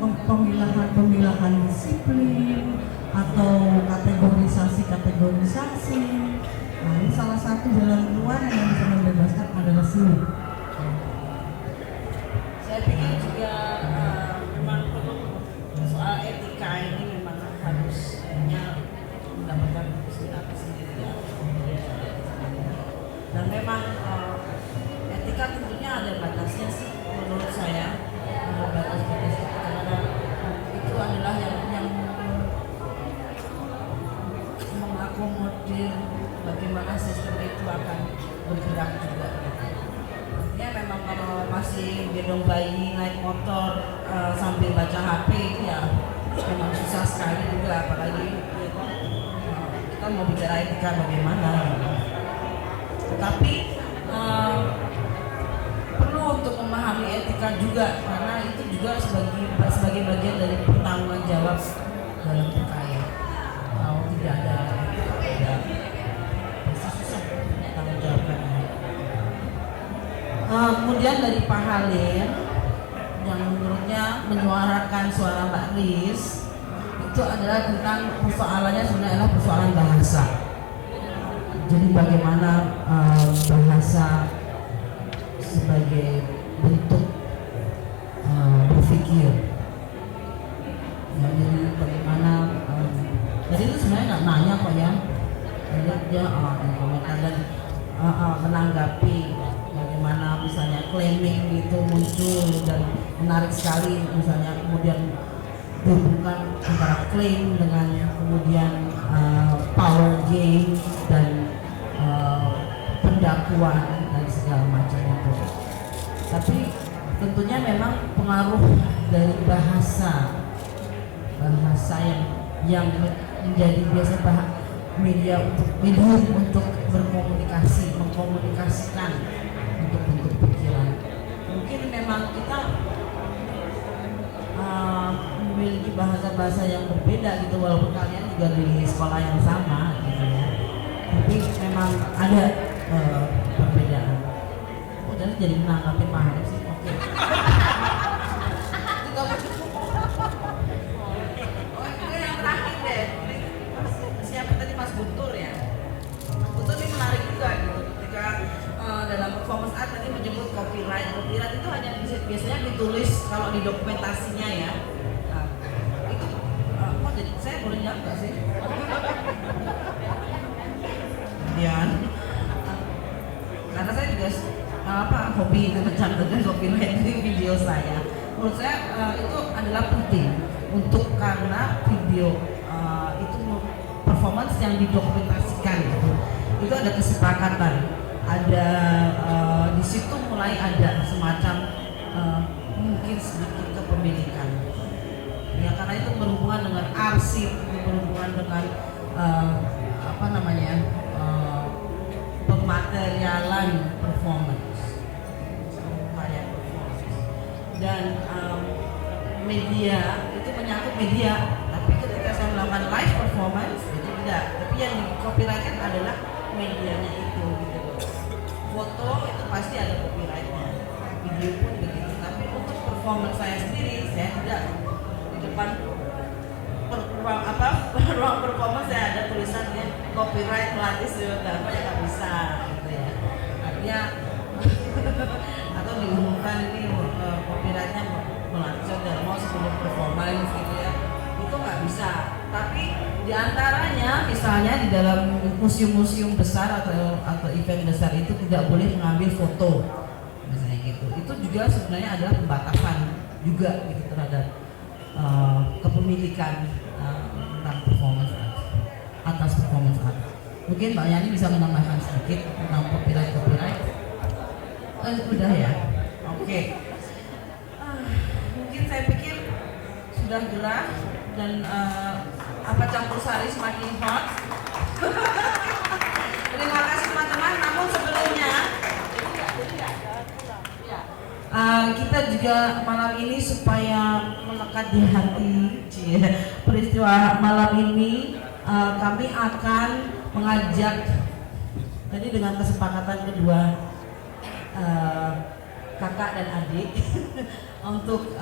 pemilahan disiplin atau kategorisasi. Nah, ini salah satu jalan keluar yang bisa membebaskan adalah seni. Saya pikir juga memang soal etika ini memang harusnya mendapatkan kesempatan sendiri ya. Dan memang etika tentunya ada batasnya sih menurut saya, ada batas-batas karena itu adalah yang mengakomodir bagaimana sistem itu akan bergerak juga. Ya memang kalau masih gendong bayi naik motor sambil baca HP itu ya memang susah sekali juga, apalagi kita mau bicara etika bagaimana. Tapi perlu untuk memahami etika juga karena itu juga sebagai bagian dari pertanggungan jawab dalam berkarya. Kalau tidak ada pasti susah tanggung jawabnya. Kemudian dari Pak Halim yang menurutnya menyuarakan suara Mbak Riz itu adalah tentang persoalannya sebenarnya adalah persoalan bahasa. Jadi bagaimana bahasa sebagai bentuk berpikir. Ya, jadi bagaimana jadi itu sebenarnya nggak nanya kok ya. Jadi dia komentar dan menanggapi bagaimana misalnya claiming itu muncul dan menarik sekali, misalnya kemudian hubungan antara claim dengan kemudian power game dan pendakwaan dan segala macam itu. Tapi tentunya memang pengaruh dari bahasa yang menjadi biasa medium untuk berkomunikasi, mengkomunikasikan untuk bentuk pikiran. Mungkin memang kita memiliki bahasa-bahasa yang berbeda gitu, walaupun kalian juga di sekolah yang sama gitu ya. Tapi memang ada perbedaan. Jadi menanggapi Pak Halim sih, oke. Yang terakhir deh, siapa tadi Mas Guntur ya? Guntur ini menarik juga gitu, ketika dalam performance art tadi menyebut copyright itu hanya biasanya ditulis kalau di dokumentasinya ya. Itu jadi saya boleh jawab nggak sih? Ya, karena saya juga hobi mencantumkan copyright di video saya. Menurut saya itu adalah penting karena video itu performance yang didokumentasikan itu ada kesepakatan, ada di situ mulai ada semacam ngomongin sedikit kepemilikan. Ya karena itu berhubungan dengan arsip, berhubungan dengan pematerialan performance, dan media itu menyangkut media. Tapi ketika saya melakukan live performance itu tidak. Tapi yang di copyrightkan adalah medianya itu, gitu. Foto itu pasti ada copyrightnya, video pun begitu. Tapi untuk performance saya sendiri, saya tidak di depan ruang performance saya ada tulisannya copyright melatih Dharma yang nggak bisa, gitu ya. Artinya atau diumumkan ini copyrightnya melatih Dharma sebelum performance, gitu ya. Itu nggak bisa. Tapi diantaranya misalnya di dalam museum-museum besar atau event besar itu tidak boleh mengambil foto, misalnya gitu. Itu juga sebenarnya adalah pembatasan juga gitu terhadap kepemilikan tentang performance art, atas performance art. Mungkin Mbak Yani bisa menambahkan sedikit tentang copyright. Udah ya, oke. Mungkin saya pikir sudah jelas dan campur sari semakin hot. Terima kasih teman-teman. Namun sebelumnya kita juga malam ini supaya melekat di hati peristiwa malam ini, kami akan mengajak tadi dengan kesepakatan kedua kakak dan adik untuk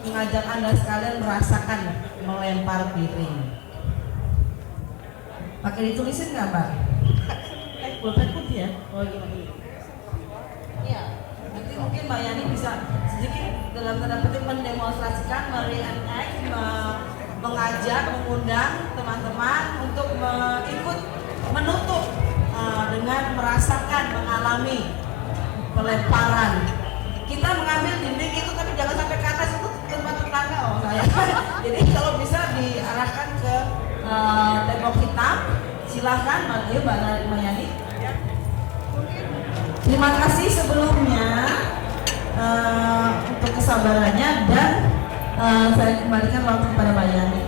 mengajak Anda sekalian merasakan melempar piring. Pakai ditulisin nggak, Mbak? Pulpen putih ya? Oh gimana? Iya. Nanti mungkin Mbak Yani bisa sedikit dalam tanda petik mendemonstrasikan, mereenact, mengajak, mengundang teman-teman untuk ikut menutup dengan merasakan, mengalami pelemparan. Kita mengambil dinding itu tapi jangan sampai ke atas, itu tempat tetangga saya. Jadi kalau bisa diarahkan ke tembok hitam, silahkan Mbak Yani. Terima kasih sebelumnya untuk kesabarannya, dan saya kembalikan waktu kepada Mbak Yani.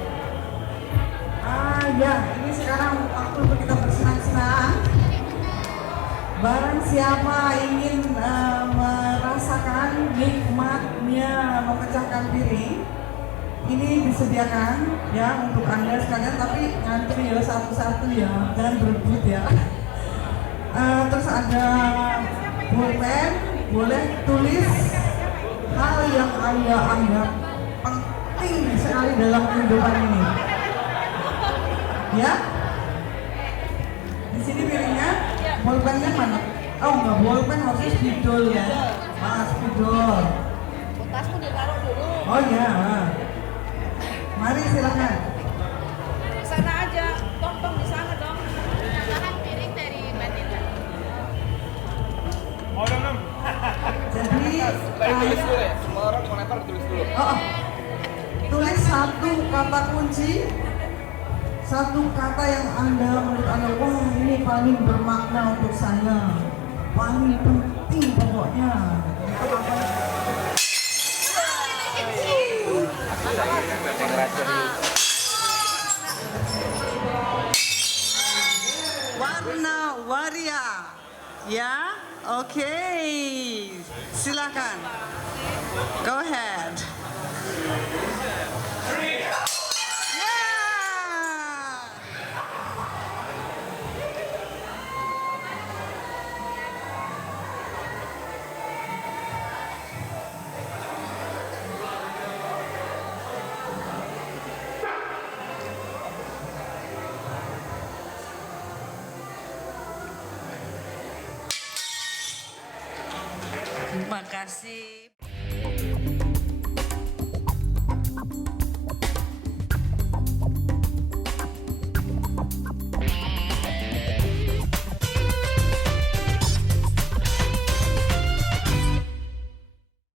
Ya, ini sekarang waktu untuk kita bersenang-senang. Barang siapa ingin merasakan nikmatnya memecahkan piring, ini disediakan ya untuk Anda sekalian, tapi ngantri ya satu-satu ya, jangan berebut ya. Terus ada pulpen, boleh tulis hal yang Anda anggap penting sekali dalam kehidupan ini. Ya, di sini piringnya, bolpennya mana? Oh enggak, bolpen harusnya spidol ya. Spidol. Bekas pun ditaruh dulu. Oh iya. Mari silakan. Di sana aja, tong di sana dong. Tambahan piring dari Mbak Tita. Jadi tulis dulu ya, semua orang mau lempar tulis dulu. tulis satu kata kunci, satu kata yang menurut Anda, wah ini paling bermakna untuk saya, paling penting pokoknya. Warna waria, ya, oke, silakan, go ahead. Terima kasih.